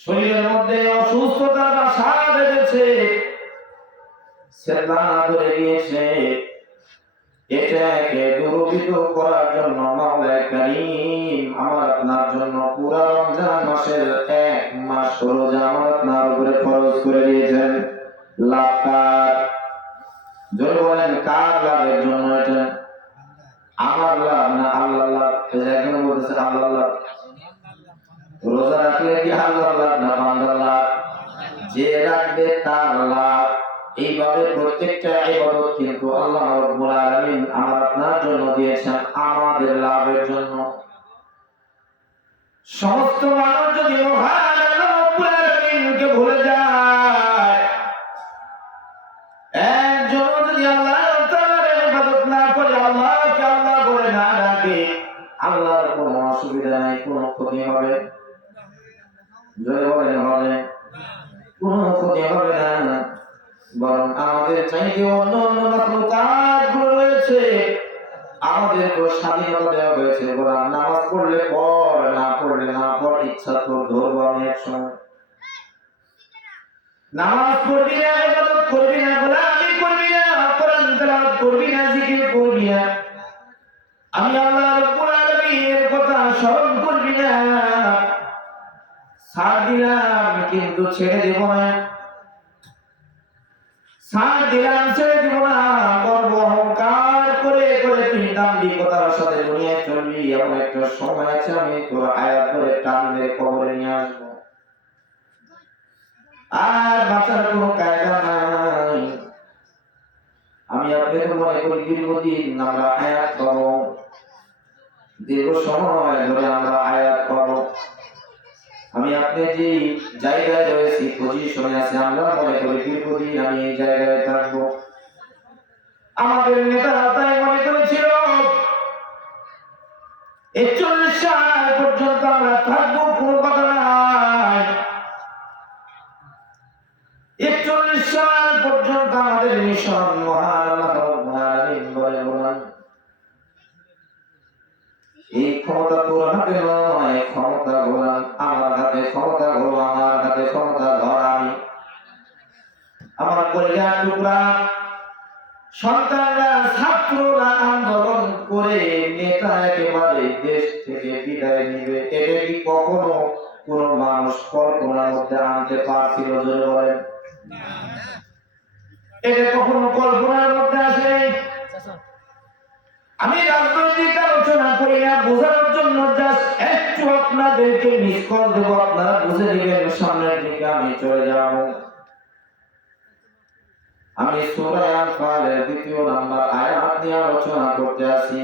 শরীরের মধ্যে অসুস্থতার বাসা বেঁধেছে, সেলা ধরে গিয়েছে। এটাকে দূরীভূত করার জন্য মাওলা কারীম আমার আপনার জন্য পুরা রমজান মাসের 1 মাস রোজা আমার আপনার উপরে ফরজ করে দিয়েছেন। লাভ কার? জোরে বলেন, কার লাভের জন্য এটা? আমার লাভ না আল্লাহর লাভ? একজন বলতেছে আল্লাহর লাভ। রোজা রাখলে কি আল্লাহর লাভ না বান্দার লাভ? যে রাখবে তার লাভ। এইভাবে প্রত্যেকটা ইবাদত কিন্তু আল্লাহ রাব্বুল আলামিন আমার আপনার জন্য দিয়েছেন আমাদের লাভের জন্য। সমস্ত মানুষ যদি মহান আল্লাহ রাব্বুল আলামিনকে ভুলে যায়, একজন যদি আল্লাহ তাআলার ইবাদত না করে, আল্লাহকে আল্লাহ বলে না ডাকে, আল্লাহর কোনো অসুবিধা নাই, কোনো ক্ষতি হবে? জয় বলেন, হবে? কোনো ক্ষতি হবে না। বরং আমাদের চাইতে অন্য অন্য মাখলুকাতগুলো রয়েছে, আমাদেরকে স্বাধীনতা দেওয়া হয়েছে। বলেন নামাজ পড়লে পড়, না পড়লে না পড়, ইচ্ছা তোর ধরবো আমি একসময়। নামাজ পড়বি না, ইবাদত করবি না, গোলামি করবি না, কোরআন তেলাওয়াত করবি না, জিকির করবি না, আমি আল্লাহ রাব্বুল আলামিনের কথা স্মরণ করবি না, ছাড় দিলাম কিন্তু ছেড়ে দেব না, ছাড় দিলাম ছেড়ে দিব না। গর্ব অহংকার করে করে তুই দাম্ভিকতার সাথে দুনিয়ায় চলবি, এমন একটা সময় আছে আমি তোর আয়াত করে টান মেরে কবরে নিয়ে আসবো, আর বাঁচার কোনো কায়দা নাই। আমি আপনাদের মনে করি দীর্ঘদিন আমরা আয়াত পাবো, দীর্ঘ সময় ধরে আমরা আয়াত পাবো। আমি আপনি যে জায়গায় রয়েছি, পজিশনে আছে, আমরা মনে করি দীর্ঘদিন আমি এই জায়গায় থাকবো। আমাদের নেতারা তাই মনে করেছিল 41 সাল পর্যন্ত আমরা থাকবো, কোনো কথা নাই। 41 সাল পর্যন্ত আমাদের মিশন মহান আল্লাহ রাব্বুল আলামিন বলেন, এই ক্ষমতা তোর হাতে নয়, ক্ষমতা গোলাম আমার হাতে, ক্ষমতা হলো আমার হাতে, ক্ষমতা ধর আমি। আমার কলিজার টুকরা সন্তানরা, ছাত্ররা আন্দোলন করে নেতা একেবারে দেশ থেকে বিদায় নিবে, এটা কি কখনো কোন মানুষ কল্পনার মধ্যে আনতে পারছিল? জোরে বলেন, এটা কখনো কল্পনার মধ্যে আসে? আমি রাজনৈতিক আলোচনা করি না, বোঝানোর জন্য জাস্ট একটু আপনাদেরকে মিস কল দেবো, আপনারা বুঝে নেবেন, সামনের দিকে আমি চলে যাব। আমি সূরা আনফালের 2 নম্বর আয়াত নিয়ে আলোচনা করতে আসি।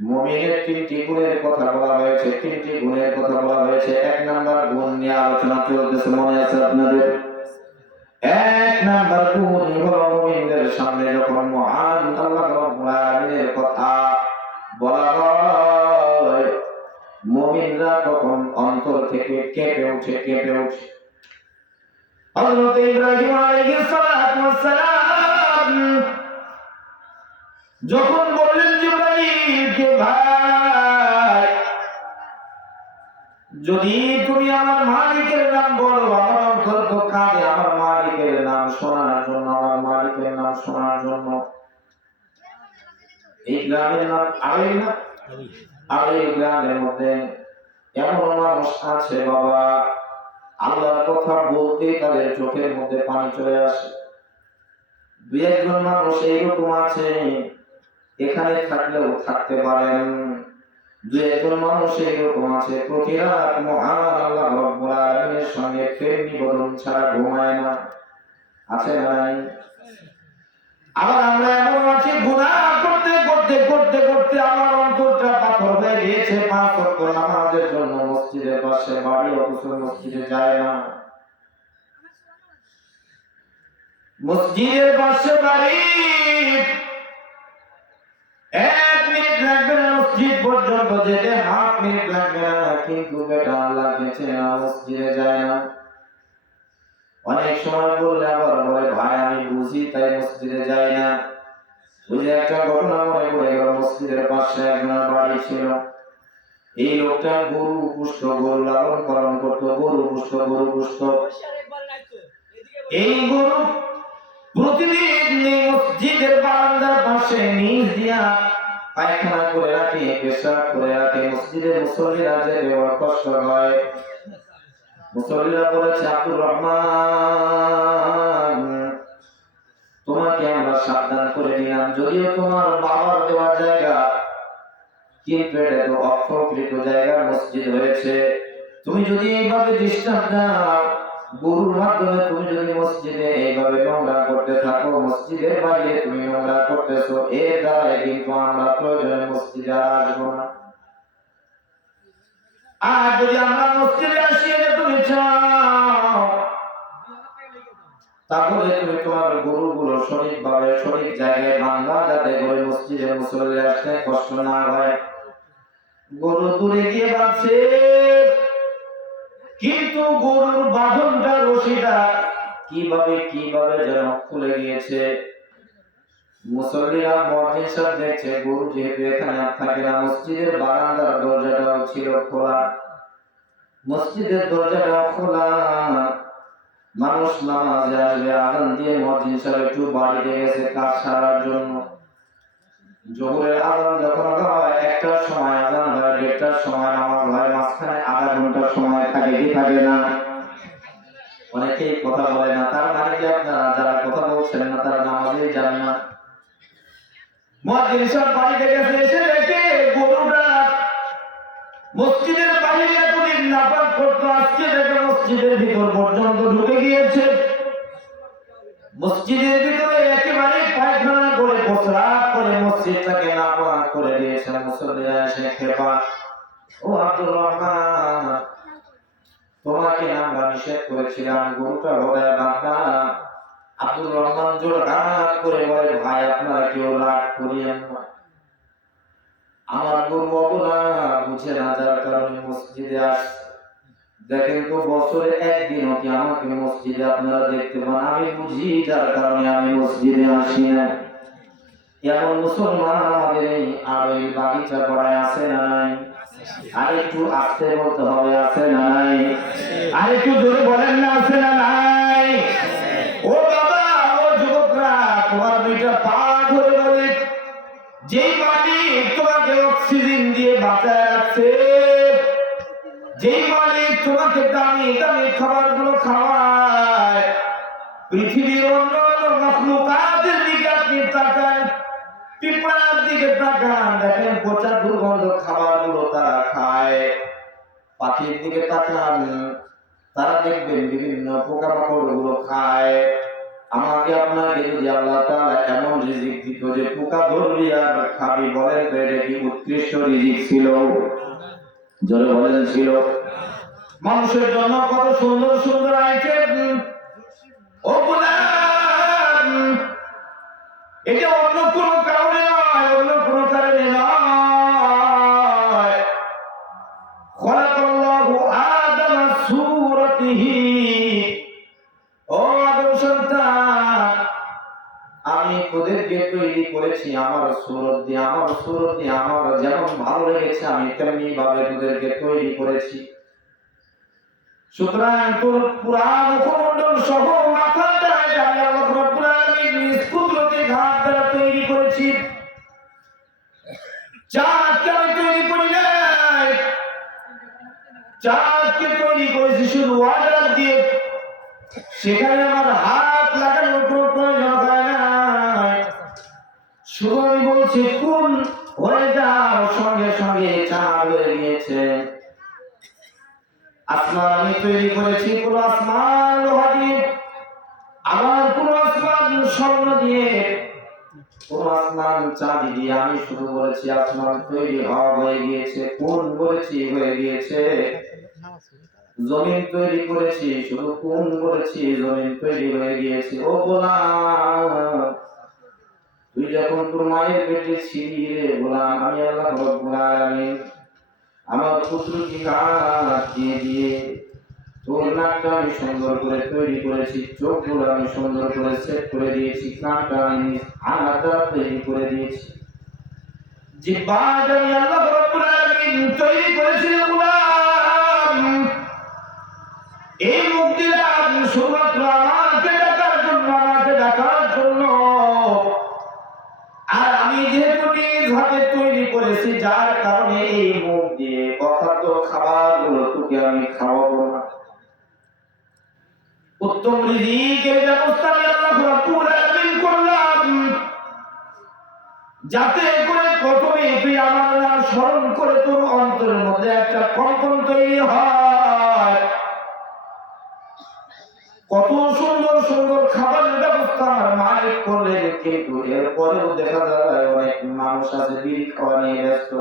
মুমিনের 3টি গুণের কথা বলা হয়েছে, 3টি গুণের কথা বলা হয়েছে। 1 নম্বর গুণ নিয়ে আলোচনা চলতেছে, মনে আছে আপনাদের? 1 নম্বর গুণ হলো মুমিনদের সামনে যখন মহান আল্লাহ রাব্বুল আলামিনের কথা বলা হয়, মুমিনরা তখন অন্তর থেকে কেঁপে ওঠে। হযরত ইব্রাহিম আলাইহিস সালাতু ওয়াস সালাম যখন বললেন জিবরাইলকে, ভাই যদি তুমি আমার মালিকের নাম বলো, আমার অন্তর তো কাঁদে আমার মালিকের নাম শোনার জন্য, আমার মালিকের নাম শোনার জন্য। এই গ্রামের নাম আড়াই না, আড়াই গ্রামের মধ্যে এমন মানুষ আছে বাবা, আল্লাহর কথা বলতে তাদের চোখের মধ্যে পানি চলে আসে। দুই একজন মানুষ এইরকম আছে, এখানে থাকলেও থাকতে পারেন। দুই একজন মানুষ এইরকম আছে, প্রতি রাত মহান আল্লাহ রাব্বুল আলামিনের সঙ্গে প্রেম নিবেদন ছাড়া ঘুমায় না। আছে নাই? আবার আমরা এমন আছি, গুনাহ করতে করতে করতে করতে আমার অন্তরটা পাথর হয়ে গিয়েছে, পাঁচ ওয়াক্ত নামাজের জন্য মসজিদের পাশে বাড়ি, অথচ মসজিদে যায় না। মসজিদের পাশে বাড়ি, 1 মিনিট লাগবে না মসজিদ পর্যন্ত যেতে, 1/2 মিনিট লাগবে না, কিন্তু বেটা আল্লাহ গেছে না, মসজিদে যায় না। অনেক সময় বললে আবার বলে ভাই আমি বুঝি তাই মসজিদে যাই না। ওই একটা ঘটনা মনে পড়ে গেল, মসজিদের পাশে একজনের বাড়ি ছিল। এই লোকটা গরু পুষ্ট, গরু লালন পালন করতো, গরু পুষ্ট। এই গরু প্রতিদিন মসজিদের বারান্দার পাশে নিচ দিয়া পায়খানা করে রাখে, পেশাব করে রাখে। মসজিদের মুসল্লিরা যেতে বড় কষ্ট হয়। মুসল্লিরা বলেছে, আব্দুর রহমান তোমাকে আমরা সাবধান করে দিলাম, যদিও তোমার বাবার দেওয়া জায়গা, কিন্তু এটা তো অপ্রকৃত জায়গা, মসজিদ হয়েছে। তুমি যদি এইভাবে ডিস্টার্ব দাও, গরুর মাধ্যমে তুমি যদি মসজিদে এইভাবে নোংরা করতে থাকো, মসজিদের বাইরে তুমি নোংরা করতেছো, এর দ্বারা কিন্তু আমরা প্রয়োজনে মসজিদে আসবো না। আর যদি আমরা মসজিদে আসি এটা তুমি চাও, তাহলে তুমি তোমার গরুগুলো সঠিকভাবে সঠিক জায়গায় বাঁধা, যাতে করে মসজিদে মুসল্লি আসতে কষ্ট না হয়। গরু দূরে গিয়ে বাঁধছে, কিন্তু গরুর বাঁধনটা, রশিটা কিভাবে যেন খুলে গিয়েছে। মুসল্লিরা মুয়াজ্জিন সাহেব দেখছে গরু যেহেতু এখানে থাকে না, মসজিদের বারান্দার দরজাটাও ছিল খোলা, মসজিদের দরজাটাও খোলা, মানুষ নামাজে আসবে, আজান দিয়ে মুয়াজ্জিন সাহেব একটু বাড়িতে গেছে কাজ সারার জন্য। জোহরের আজান যখন হয় 1টার সময় আজান হয়, 1:30টার সময় নামাজ হয়, মাঝখানে আধা ঘন্টার সময় থাকে, কি থাকে না? অনেকেই কথা বলে না, তার মানে কি আপনারা যারা কথা বলছেন না তারা নামাজেই যান না। মুয়াজ্জিন সাহেব বাড়িতে গেছে, এসে দেখে গরুটা মসজিদের বাইরে এতদিন নাপাক করতো, আজকে দেখে মসজিদের ভিতর পর্যন্ত ঢুকে গিয়েছে। মসজিদের ভিতরে একেবারে পায়খানা করে, প্রস্রাব করে মসজিদটাকে নাপাক করে দিয়েছে। মুসল্লিরা এসে খেপা, ও আব্দুর রহমান তোমাকে আমরা নিষেধ করেছিলাম গরুটা ভোগায় বাঁধা। আব্দুর রহমান জোর রাগ করে বলে, ভাই আপনারা কেউ রাগ করিয়েন না, আমার গরু অবলা বুঝে না, যার কারণে মসজিদে আসছে। দেখেন তো বছরে একদিনও কি আমাকে মসজিদে আপনারা দেখতে পান? আমি বুঝি, যার কারণে আমি মসজিদে আসি না। এমন মুসলমান আমাদের এই আড়ই বাগিচা পড়ায় আছে না নাই? আরেকটু আস্তে বলতে হবে, আছে না নাই? আরেকটু জোরে বলেন না, আছে না নাই? ও বাবা, ও যুবকরা, তোমার দুইটা পা ধরে বলে, যেই মালিক তোমাকে অক্সিজেন দিয়ে বাঁচায় রাখছে, যেই মালিক তোমাকে দামি দামি খাবারগুলো খাওয়ায়, পৃথিবীর অন্য মাখলুকাতের দিকে আপনি তাকান, পিঁপড়ার দিকে তাকান, দেখেন পচা দুর্গন্ধ খাবারগুলো তারা খায়। পাখির দিকে তাকান, তারা দেখবেন বিভিন্ন পোকামাকড়গুলো খায়। আমাকে আপনাকে যদি আল্লাহ তাআলা এমন রিজিক দিত যে পোকা ধরবি আর খাবি, বলেন তো এটা কি উৎকৃষ্ট রিজিক ছিল? জোরে বলেন ছিল? মানুষের জন্য কত সুন্দর সুন্দর আইটেম। ও গোলাম, এটা অন্য কোনো কারণে নয়, অন্য কোনো কারণে নয়। খলাকাল্লাহু আদামা সূরাতিহি, ও আদম সন্তান, আমি তোদেরকে তৈরি করেছি আমার সূরত দিয়ে, আমার যেমন ভালো লেগেছে আমি তেমনি ভাবে তোদেরকে তৈরি করেছি। সুতরাং তোর পুরা মুখমণ্ডল সহ মাথাটা আমি আল্লাহ রাব্বুল আলামিন নিজ কুদরতে হাত দ্বারা তৈরি করেছি। চাঁদকে আমি তৈরি করি নাই, চাঁদকে তৈরি করেছি শুধু অর্ডার দিয়ে। সেখানে আমার হাত লাগানোর কোনো প্রয়োজন হয় না। শুধু আমি বলছি কোন হয়ে যাও, সঙ্গে সঙ্গে চাঁদ হয়ে গিয়েছে। আসমান আমি তৈরি করেছি পুরো আসমান লোহা দিয়ে, আমার পুরো আসমান স্বর্ণ দিয়ে, পুরো আসমান চাঁদি দিয়ে। আমি শুধু বলেছি আসমান তৈরি হয়ে গিয়েছে, কোন বলেছি হয়ে গিয়েছে। জমিন তৈরি করেছি, শুধু কোন বলেছি জমিন তৈরি হয়ে গিয়েছে। ও গোলাম, তুই যখন তোর মায়ের পেটে ছিলি রে গোলাম, আমি আল্লাহ রাব্বুল আলামিন আমার কুদরতি হাত দিয়ে তোর নাকটা আমি সুন্দর করে তৈরি করেছি, চোখগুলো আমি সুন্দর করে সেট করে দিয়েছি, কানটা আমি আলাদা তৈরি করে দিয়েছি, জিহ্বাটা আমি আল্লাহ রাব্বুল আলামিন তৈরি করেছি। গোলাম, এই মুখ দিলাম শুধুমাত্র আমাকে ডাকার জন্য, আমাকে ডাকার জন্য। আর আমি যেহেতু নিজ হাতে তৈরি করেছি, যার কারণে এই মুখ দিয়ে অখাদ্য খাবারগুলো তোকে আমি খাওয়াবো না। উত্তম রিজিকের ব্যবস্থা আমি আল্লাহ রাব্বুল আলামিন করলাম, যাতে করে প্রথমে তুই আমার নাম স্মরণ করে তোর অন্তরের মধ্যে একটা কম্পন তৈরি হয়। কত সুন্দর সুন্দর খাবারের ব্যবস্থা আমার মালিক করলেন, কিন্তু এরপরেও দেখা যায় অনেক মানুষ আছে বিড়ি খাওয়া নিয়ে ব্যস্ত।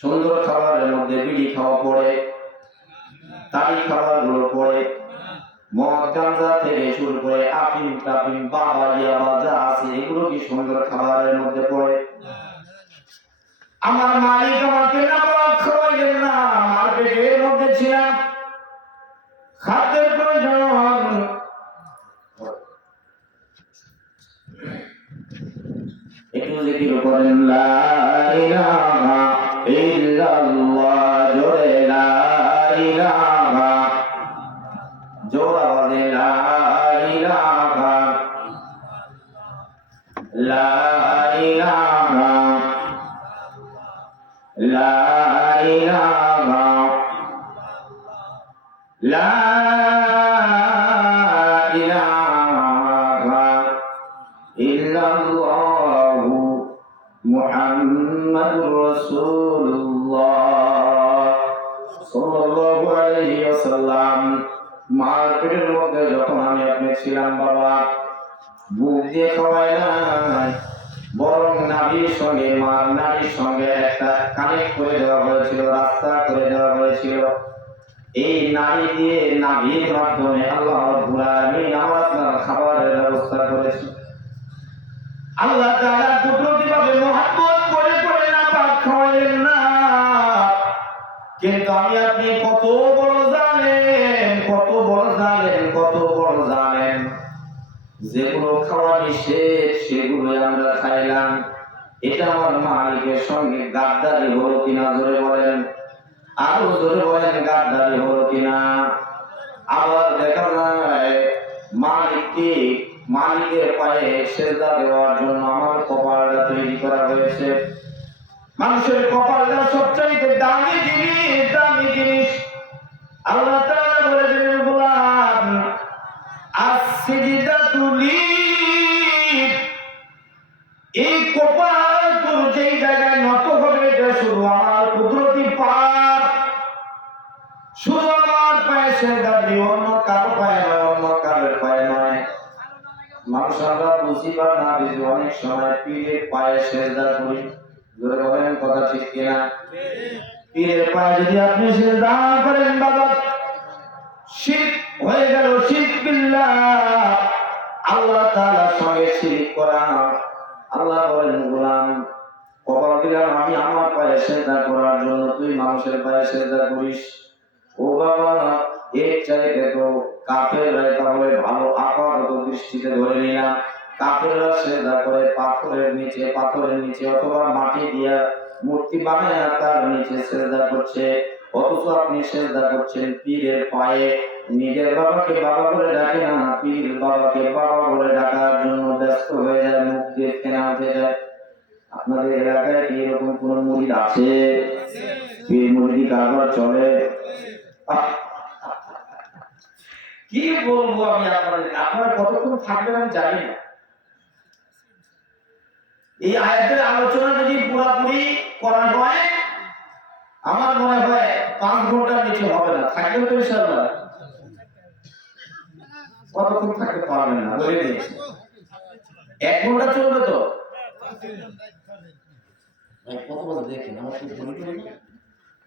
সুন্দর খাবারের মধ্যে বিড়ি খাওয়া পড়ে, তাই খাবারগুলো পড়ে, মদ গাঁজা থেকে শুরু করে আফিম টাফিম বাবা ইয়াবা যা আছে এগুলো কি সুন্দর খাবারের মধ্যে পড়ে? আমার মালিক আমাকে নামাক খাওয়াইলেন না, আমার পেটের মধ্যে ছিলাম, খাদ্যের প্রয়োজন। একটু জিকির করেন লা ইলাহা ইল্লাল্লাহ, জোরে লা ইলাহা, জোর আওয়াজে লা ইলাহা, লা ইলাহা, লা ইলাহা, লা ইলাহা ইল্লাল্লাহু মুহাম্মাদুর রাসূলুল্লাহ সাল্লাল্লাহু আলাইহি ওয়াসাল্লাম। মার্কেটের মধ্যে যখন আমি আপনি ছিলাম বাবা, মুখ দিয়ে খাওয়াই নাই, বরং নাভির সঙ্গে মার নাভির সঙ্গে একটা কানেক্ট করে দেওয়া হয়েছিল, রাস্তা করে দেওয়া হয়েছিল। এই নাভি দিয়ে, নাভির মাধ্যমে আল্লাহ রাব্বুল আলামিন আমার আপনার খাবারের ব্যবস্থা করেছে। আল্লাহ তাআলা কুদরতিভাবে মুহাব্বত করে করে না পাক খাওয়াইলেন না। কিন্তু আমি আপনি কত বড় জানেন, কত বড় জানেন, কত বড় জানেন, যেগুলো খাওয়া নিষেধ সেগুলো আমরা খাইলাম। এটা আমার মালিকের সঙ্গে গাদ্দারি হলো কিনা জোরে বলেন, আরো জোরে বলেন গাদ্দারি হলো কিনা। আবার দেখা যায় মালিককে, মালিকের পায়ে সেজদা দেওয়ার জন্য আমার কপালটা তৈরি করা হয়েছে। মানুষের কপালটা সবচাইতে দামি জিনিস, দামি জিনিস। আল্লাহ তাআলা বলে দিলেন গোলাম, আসসিজদাতু লি, এই কপাল তোর যেই জায়গায় নত হবে এটা শুধু আমার কুদরতি পাপ, শুধু আমার পায়ে সেজদা দিও, অন্য কারো পায়ে নয়, অন্য কারোর পায়ে নয়। মানুষ আমরা বুঝি বা না বুঝি অনেক সময় পীরের পায়ে সেজদা করি, জোরে বলেন কথা ঠিক কিনা? পীরের পায়ে যদি আপনি সেজদা করেন বাবা, শিরক হয়ে গেল, শিরক বিল্লাহ, আল্লাহ তাআলার সঙ্গে শিরক করা। আল্লাহ বলেন গোলাম, কপাল দিলাম আমি আমার পায়ে সেজদা করার জন্য, তুই মানুষের পায়ে সেজদা করিস। ও বাবা, এর চাইতে তো কাফেররা তাহলে ভালো আপাতত দৃষ্টিতে ধরে নিলাম। কাফেররা সেজদা করে পাথরের নিচে, পাথরের নিচে অথবা মাটি দিয়া মূর্তি বানায় তার নিচে সেজদা করছে। ও অথচ আপনি সেজদা করছেন পীরের পায়ে। নিজের বাবাকে বাবা বলে ডাকে না, পীর বাবাকে বাবা বলে ডাকার জন্য ব্যস্ত হয়ে যায়, মুখ দিয়ে ফেনা উঠে যায়। আপনাদের এলাকায় কি এরকম কোন মুরিদ আছে? পীর মুরিদি কারবার চলে? কি বলবো আমি আপনাদের, আপনারা কতক্ষণ থাকবেন আমি জানি না। এই আয়াতের আলোচনা যদি পুরোপুরি করা হয়, আমার মনে হয় 5 ঘন্টার নিচে হবে না। থাকবেন তো ইনশাআল্লাহ? কতক্ষণ থাকতে পারবেন না বলে দিয়েছি। 1 ঘন্টা চলবে তো? কত বছর দেখেন আমার কি ঘড়ি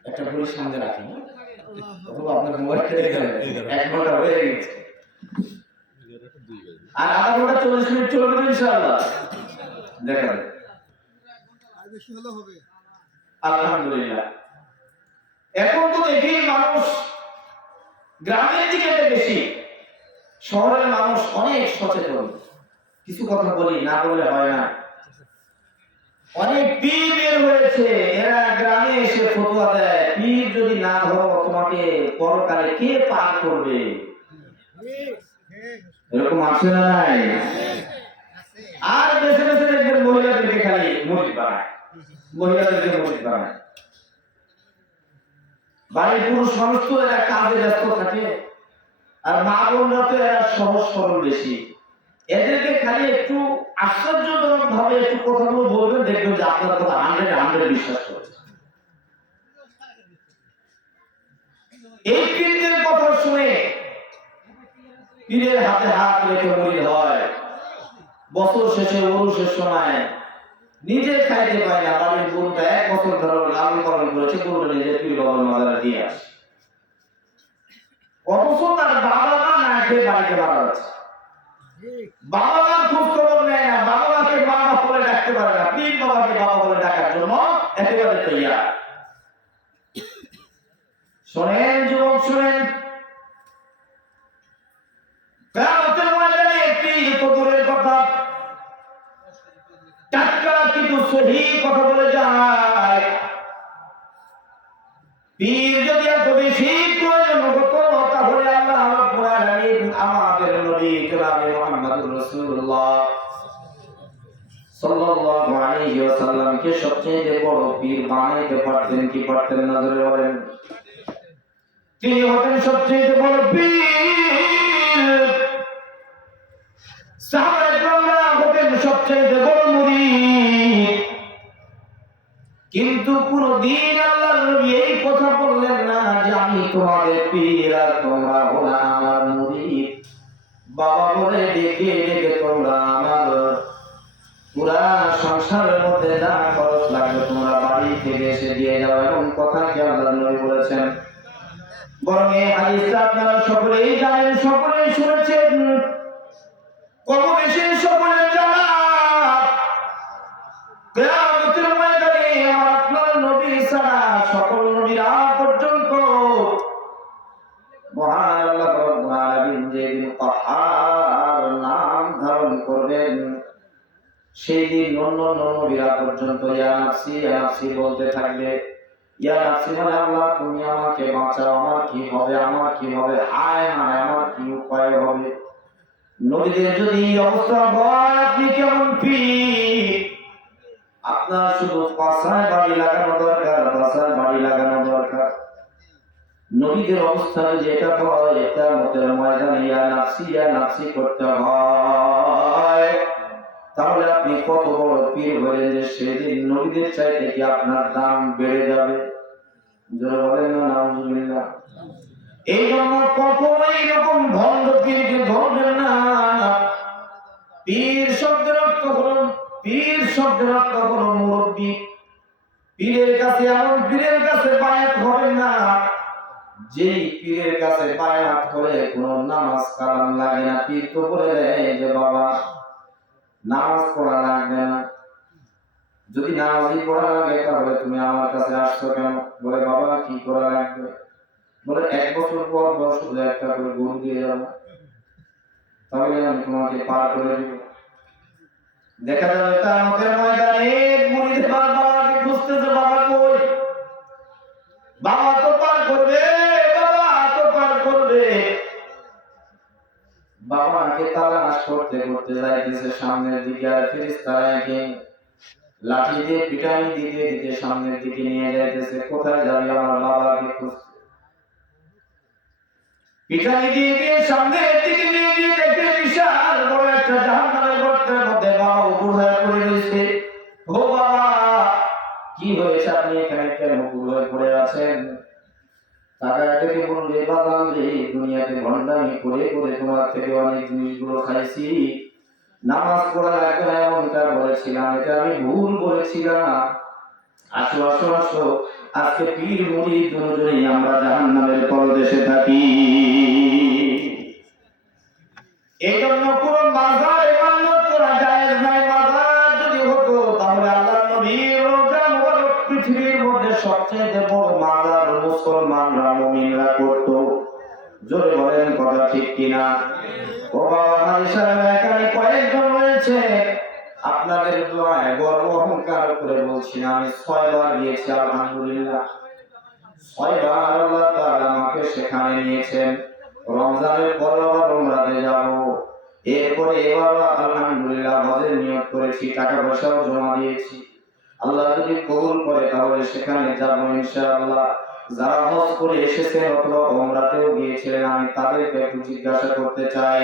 একটা ঘড়ি সামনে রাখেন, অথবা আপনার মোবাইলটা দেখে 1 ঘন্টা হয়ে গেছে, আর আধা ঘন্টা 40 মিনিট চলবে ইনশাআল্লাহ। দেখেন বেশি হলে হবে আলহামদুলিল্লাহ। এখন তো দেখি মানুষ গ্রামের দিকে বেশি, শহরের মানুষ অনেক সচেতন। কিছু কথা বলি, না বললে হয় না। অনেক পীর বের হয়েছে, এরা গ্রামে এসে ফতোয়া দেয়, পীর যদি না ধরো তোমাকে পরকালে কে পার করবে। এরকম আছে না নাই? আর বেশি বেশি দেখবেন মহিলাদেরকে খালি মুরিদ বানায়, মহিলাদেরকে মুরিদ বানায়। বাড়ির পুরুষ মানুষ তো এরা কাজে ব্যস্ত থাকে, আর মা বোনরা তো এরা সহজ সরল বেশি। এদেরকে খালি একটু আশ্চর্যজনক ভাবে একটু কথাগুলো বলবেন, দেখবেন যে আপনার কথা 100 বিশ্বাস করছে। এই পীরদের কথা শুনে পীরের হাতে হাত রেখে মুরিদ হয়, বছর শেষে ওরসের সময় নিজে খাইতে পায় না, বাড়ির গরুটা 1 বছর ধরে লালন পালন করেছে, গরুটা নিজে পীর বাবার মাজারে দিয়ে আসে। অথচ তার বাবা মা না খেয়ে বাড়িতে মারা যাচ্ছে। বাবা মা খোঁজ খবর নেয় না, বাবা মাকে বাবা বলে ডাকতে পারে না, পীর বাবাকে বাবা বলে ডাকার জন্য একেবারে তৈয়ার। শোনেন যুবক, শোনেন, কিয়ামতের ময়দানে পীর তো দূরের কথা, টাটকা কিন্তু সহি কথা বলে যায়। পীর যদি এত বেশি প্রয়োজন হতো, তাহলে আল্লাহ রাব্বুল আলামিন আমাদের নবী জনাবে মুহাম্মদুর রাসূলুল্লাহ সাল্লাল্লাহু আলাইহি ওয়াসাল্লামকে সবচেয়ে বড় পীর বানাইতে পারতেন কি পারতেন না? জোরে বলেন। তিনি হতেন সবচেয়ে বড় পীর, সাহাবায়ে কেরামরা হতেন সবচেয়ে বড় মুরিদ। কিন্তু কোনদিন আল্লাহর নবী এই কথা বললেন না যে আমি তোমাদের পীর আর তোমরা হলো আমার মুরিদ। বাবা বলে ডেকে ডেকে তোমরা আমার পুরা সংসারের মধ্যে যা খরচ লাগবে তোমরা বাড়ি থেকে এসে দিয়ে যাও, এমন কথা কি আল্লাহর নবী বলেছেন? বরং এই হাদিসটা আপনারা সকলেই জানেন, সকলেই শুনেছেন, কম বেশি সকলের জানা। কিয়ামতের ময়দানে আপনার নবী ছাড়া সকল নবীরা পর্যন্ত মহান আল্লাহ রাব্বুল আলামিন যেদিন কাহার নাম ধারণ করবেন, সেই দিন অন্য নবীরা পর্যন্ত ইয়া নাফসি বলতে থাকবে। ইয়া নাফসি মানে আল্লাহ তুমি আমাকে বাঁচাও, আমার কি হবে, আমার কি হবে, হায় হায় আমার কি উপায় হবে। নবীদের যদি অবস্থা হয়, আপনি কেমন পীর? আপনার শুধু পাছায় বাড়ি লাগানো দরকার, পাছায় বাড়ি লাগানো দরকার। নবীদের অবস্থা যেটা হয়, এটা কিয়ামতের ময়দানে ইয়া নাফসি করতে হয়, তাহলে আপনি কত বড় পীর হলেন যে সেদিন নবীদের চাইতে কি আপনার দাম বেড়ে যাবে? যারা বলেন না নাউজুবিল্লাহ। এই জন্য কখনোই এরকম ভণ্ড পীরকে ধরবেন না। পীর শব্দের অর্থ হলো মুরব্বী। পীরের কাছে এমন পীরের কাছে বায়াত হবেন না যেই পীরের কাছে বায়াত করে কোনো নামাজ কালাম লাগে না। পীর তো বলে দেয় যে বাবা নামাজ পড়া লাগবে না, যদি নামাজই পড়া লাগে তাহলে তুমি আমার কাছে আসছো কেন? বলে বাবা কি করা লাগবে? বলে 1 বছর পর শুধু একটা করে গরু দিয়ে যাবো, তাহলে আমি তোমাকে পার করে দিব। দেখা যাবে কিয়ামতের ময়দানে মুরিদ বাবাকে খুঁজতেছে, বাবা কই? বাবা তো পার করতে যাইতেছে সামনের দিকে, আর ফেরেশতারা একে লাঠি দিয়ে পিটানি দিতে দিতে সামনের দিকে নিয়ে যাইতেছে। কোথায় যাবে আমার বাবাকে খুঁজতে? পিটানি দিয়ে দিয়ে সামনের দিকে নিয়ে গিয়ে দেখে বিশাল বড় একটা জাহান্নামের গর্তের মধ্যে বাবা উপুড় হয়ে পড়ে রয়েছে। ও বাবা, কি হয়েছে? আপনি এখানে কেন উপুড় হয়ে পড়ে আছেন? তাকায় দেখে বলবে, বাজান রে, দুনিয়াতে ভণ্ডামি করে করে তোমার থেকে অনেক জিনিসগুলো খাইছি। নামাজ পড়ার আগে এমনটা বলেছিলাম, এটা আমি ভুল বলেছিলাম। আসো আসো আসো, আজকে পীর মুরিদ দুজনেই আমরা জাহান্নামের তলদেশে থাকি। এই জন্য কোন মাজার ইবাদত করা জায়েজ নাই। মাজার যদি হতো তাহলে আল্লাহর নবীর রওজা মুবারক পৃথিবীর মধ্যে সবচেয়ে বড় মাজার মুসলমানরা মুমিনরা করত। জোরে বলেন কথা ঠিক কিনা? ও বাবা, আয়েশা এখানে কয়েকজন রয়েছে, আপনাদের দোয়ায় গর্ব অহংকার করে বলছি না, আমি 6 বার গিয়েছি আলহামদুলিল্লাহ। 6 বার আল্লাহ তাআলা আমাকে সেখানে নিয়েছেন। রমজানের পরে আবার উমরাতে যাব, এরপরে এবার আলহামদুলিল্লাহ হজের নিয়ত করেছি, টাকা পয়সাও জমা দিয়েছি। আল্লাহ যদি কবুল করে তাহলে সেখানে যাব ইনশাআল্লাহ। যারা হজ করে এসেছেন অথবা উমরাতেও গিয়েছিলেন, আমি তাদেরকে একটু জিজ্ঞাসা করতে চাই,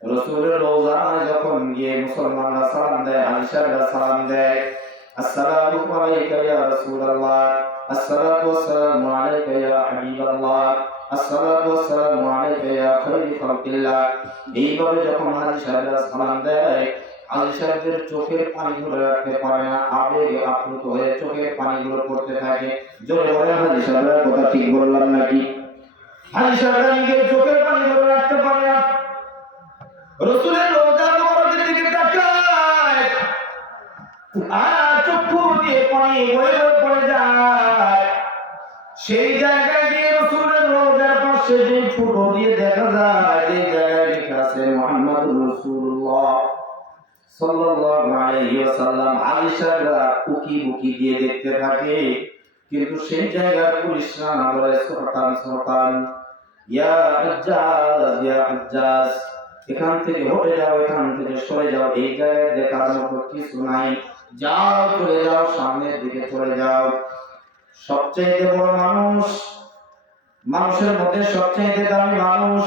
রাসূলের রওজায় যখন গিয়ে মুসলমানরা সালাম দেয়, আয়েশারা সালাম দেয়, আসসালামু আলাইকা ইয়া রাসূলুল্লাহ, আসসালাতু ওয়াসসালামু আলাইকা ইয়া হাবিবাল্লাহ, আসসালাতু ওয়াসসালামু আলাইকা ইয়া খায়রুল খালকিল্লাহ। এইভাবে যখন আয়েশারা সালাম দেয়, আয়েশাদের চোখের পানিগুলো রাখতে পারে না, আবেগে আপ্লুত হয়ে চোখের পানিগুলো পড়তে থাকে। জোরে বলেন আয়েশারা, কথা ঠিক বললাম নাকি? আয়েশারা নিজের চোখের পানিগুলো রাখতে পারে না, রাসূলের রওজা মুবারকের দিকে তাকায়, আর চক্ষু দিয়ে পানি বয়ে পড়ে যায়। সেই জায়গায় গিয়ে রাসূলের রওজার পাশে যে ফুটো দিয়ে দেখা যায়, যে জায়গায় লেখা আছে মুহাম্মাদুর রাসূলুল্লাহ সাল্লাল্লাহু আলাইহি ওয়াসাল্লাম, আয়েশারা উকি বুকি দিয়ে দেখতে থাকে। কিন্তু সেই জায়গার পুলিশরা বলে, সুলতান সুলতান, ইয়া হুজ্জাজ ইয়া হুজ্জাজ, এখান থেকে হটে যাও, এখান থেকে সরে যাও, এই জায়গায় দেখার মতো কিছু নাই, যাও চলে যাও, সামনের দিকে চলে যাও। সবচেয়ে বড় মানুষ, মানুষের মধ্যে সবচেয়ে দামি মানুষ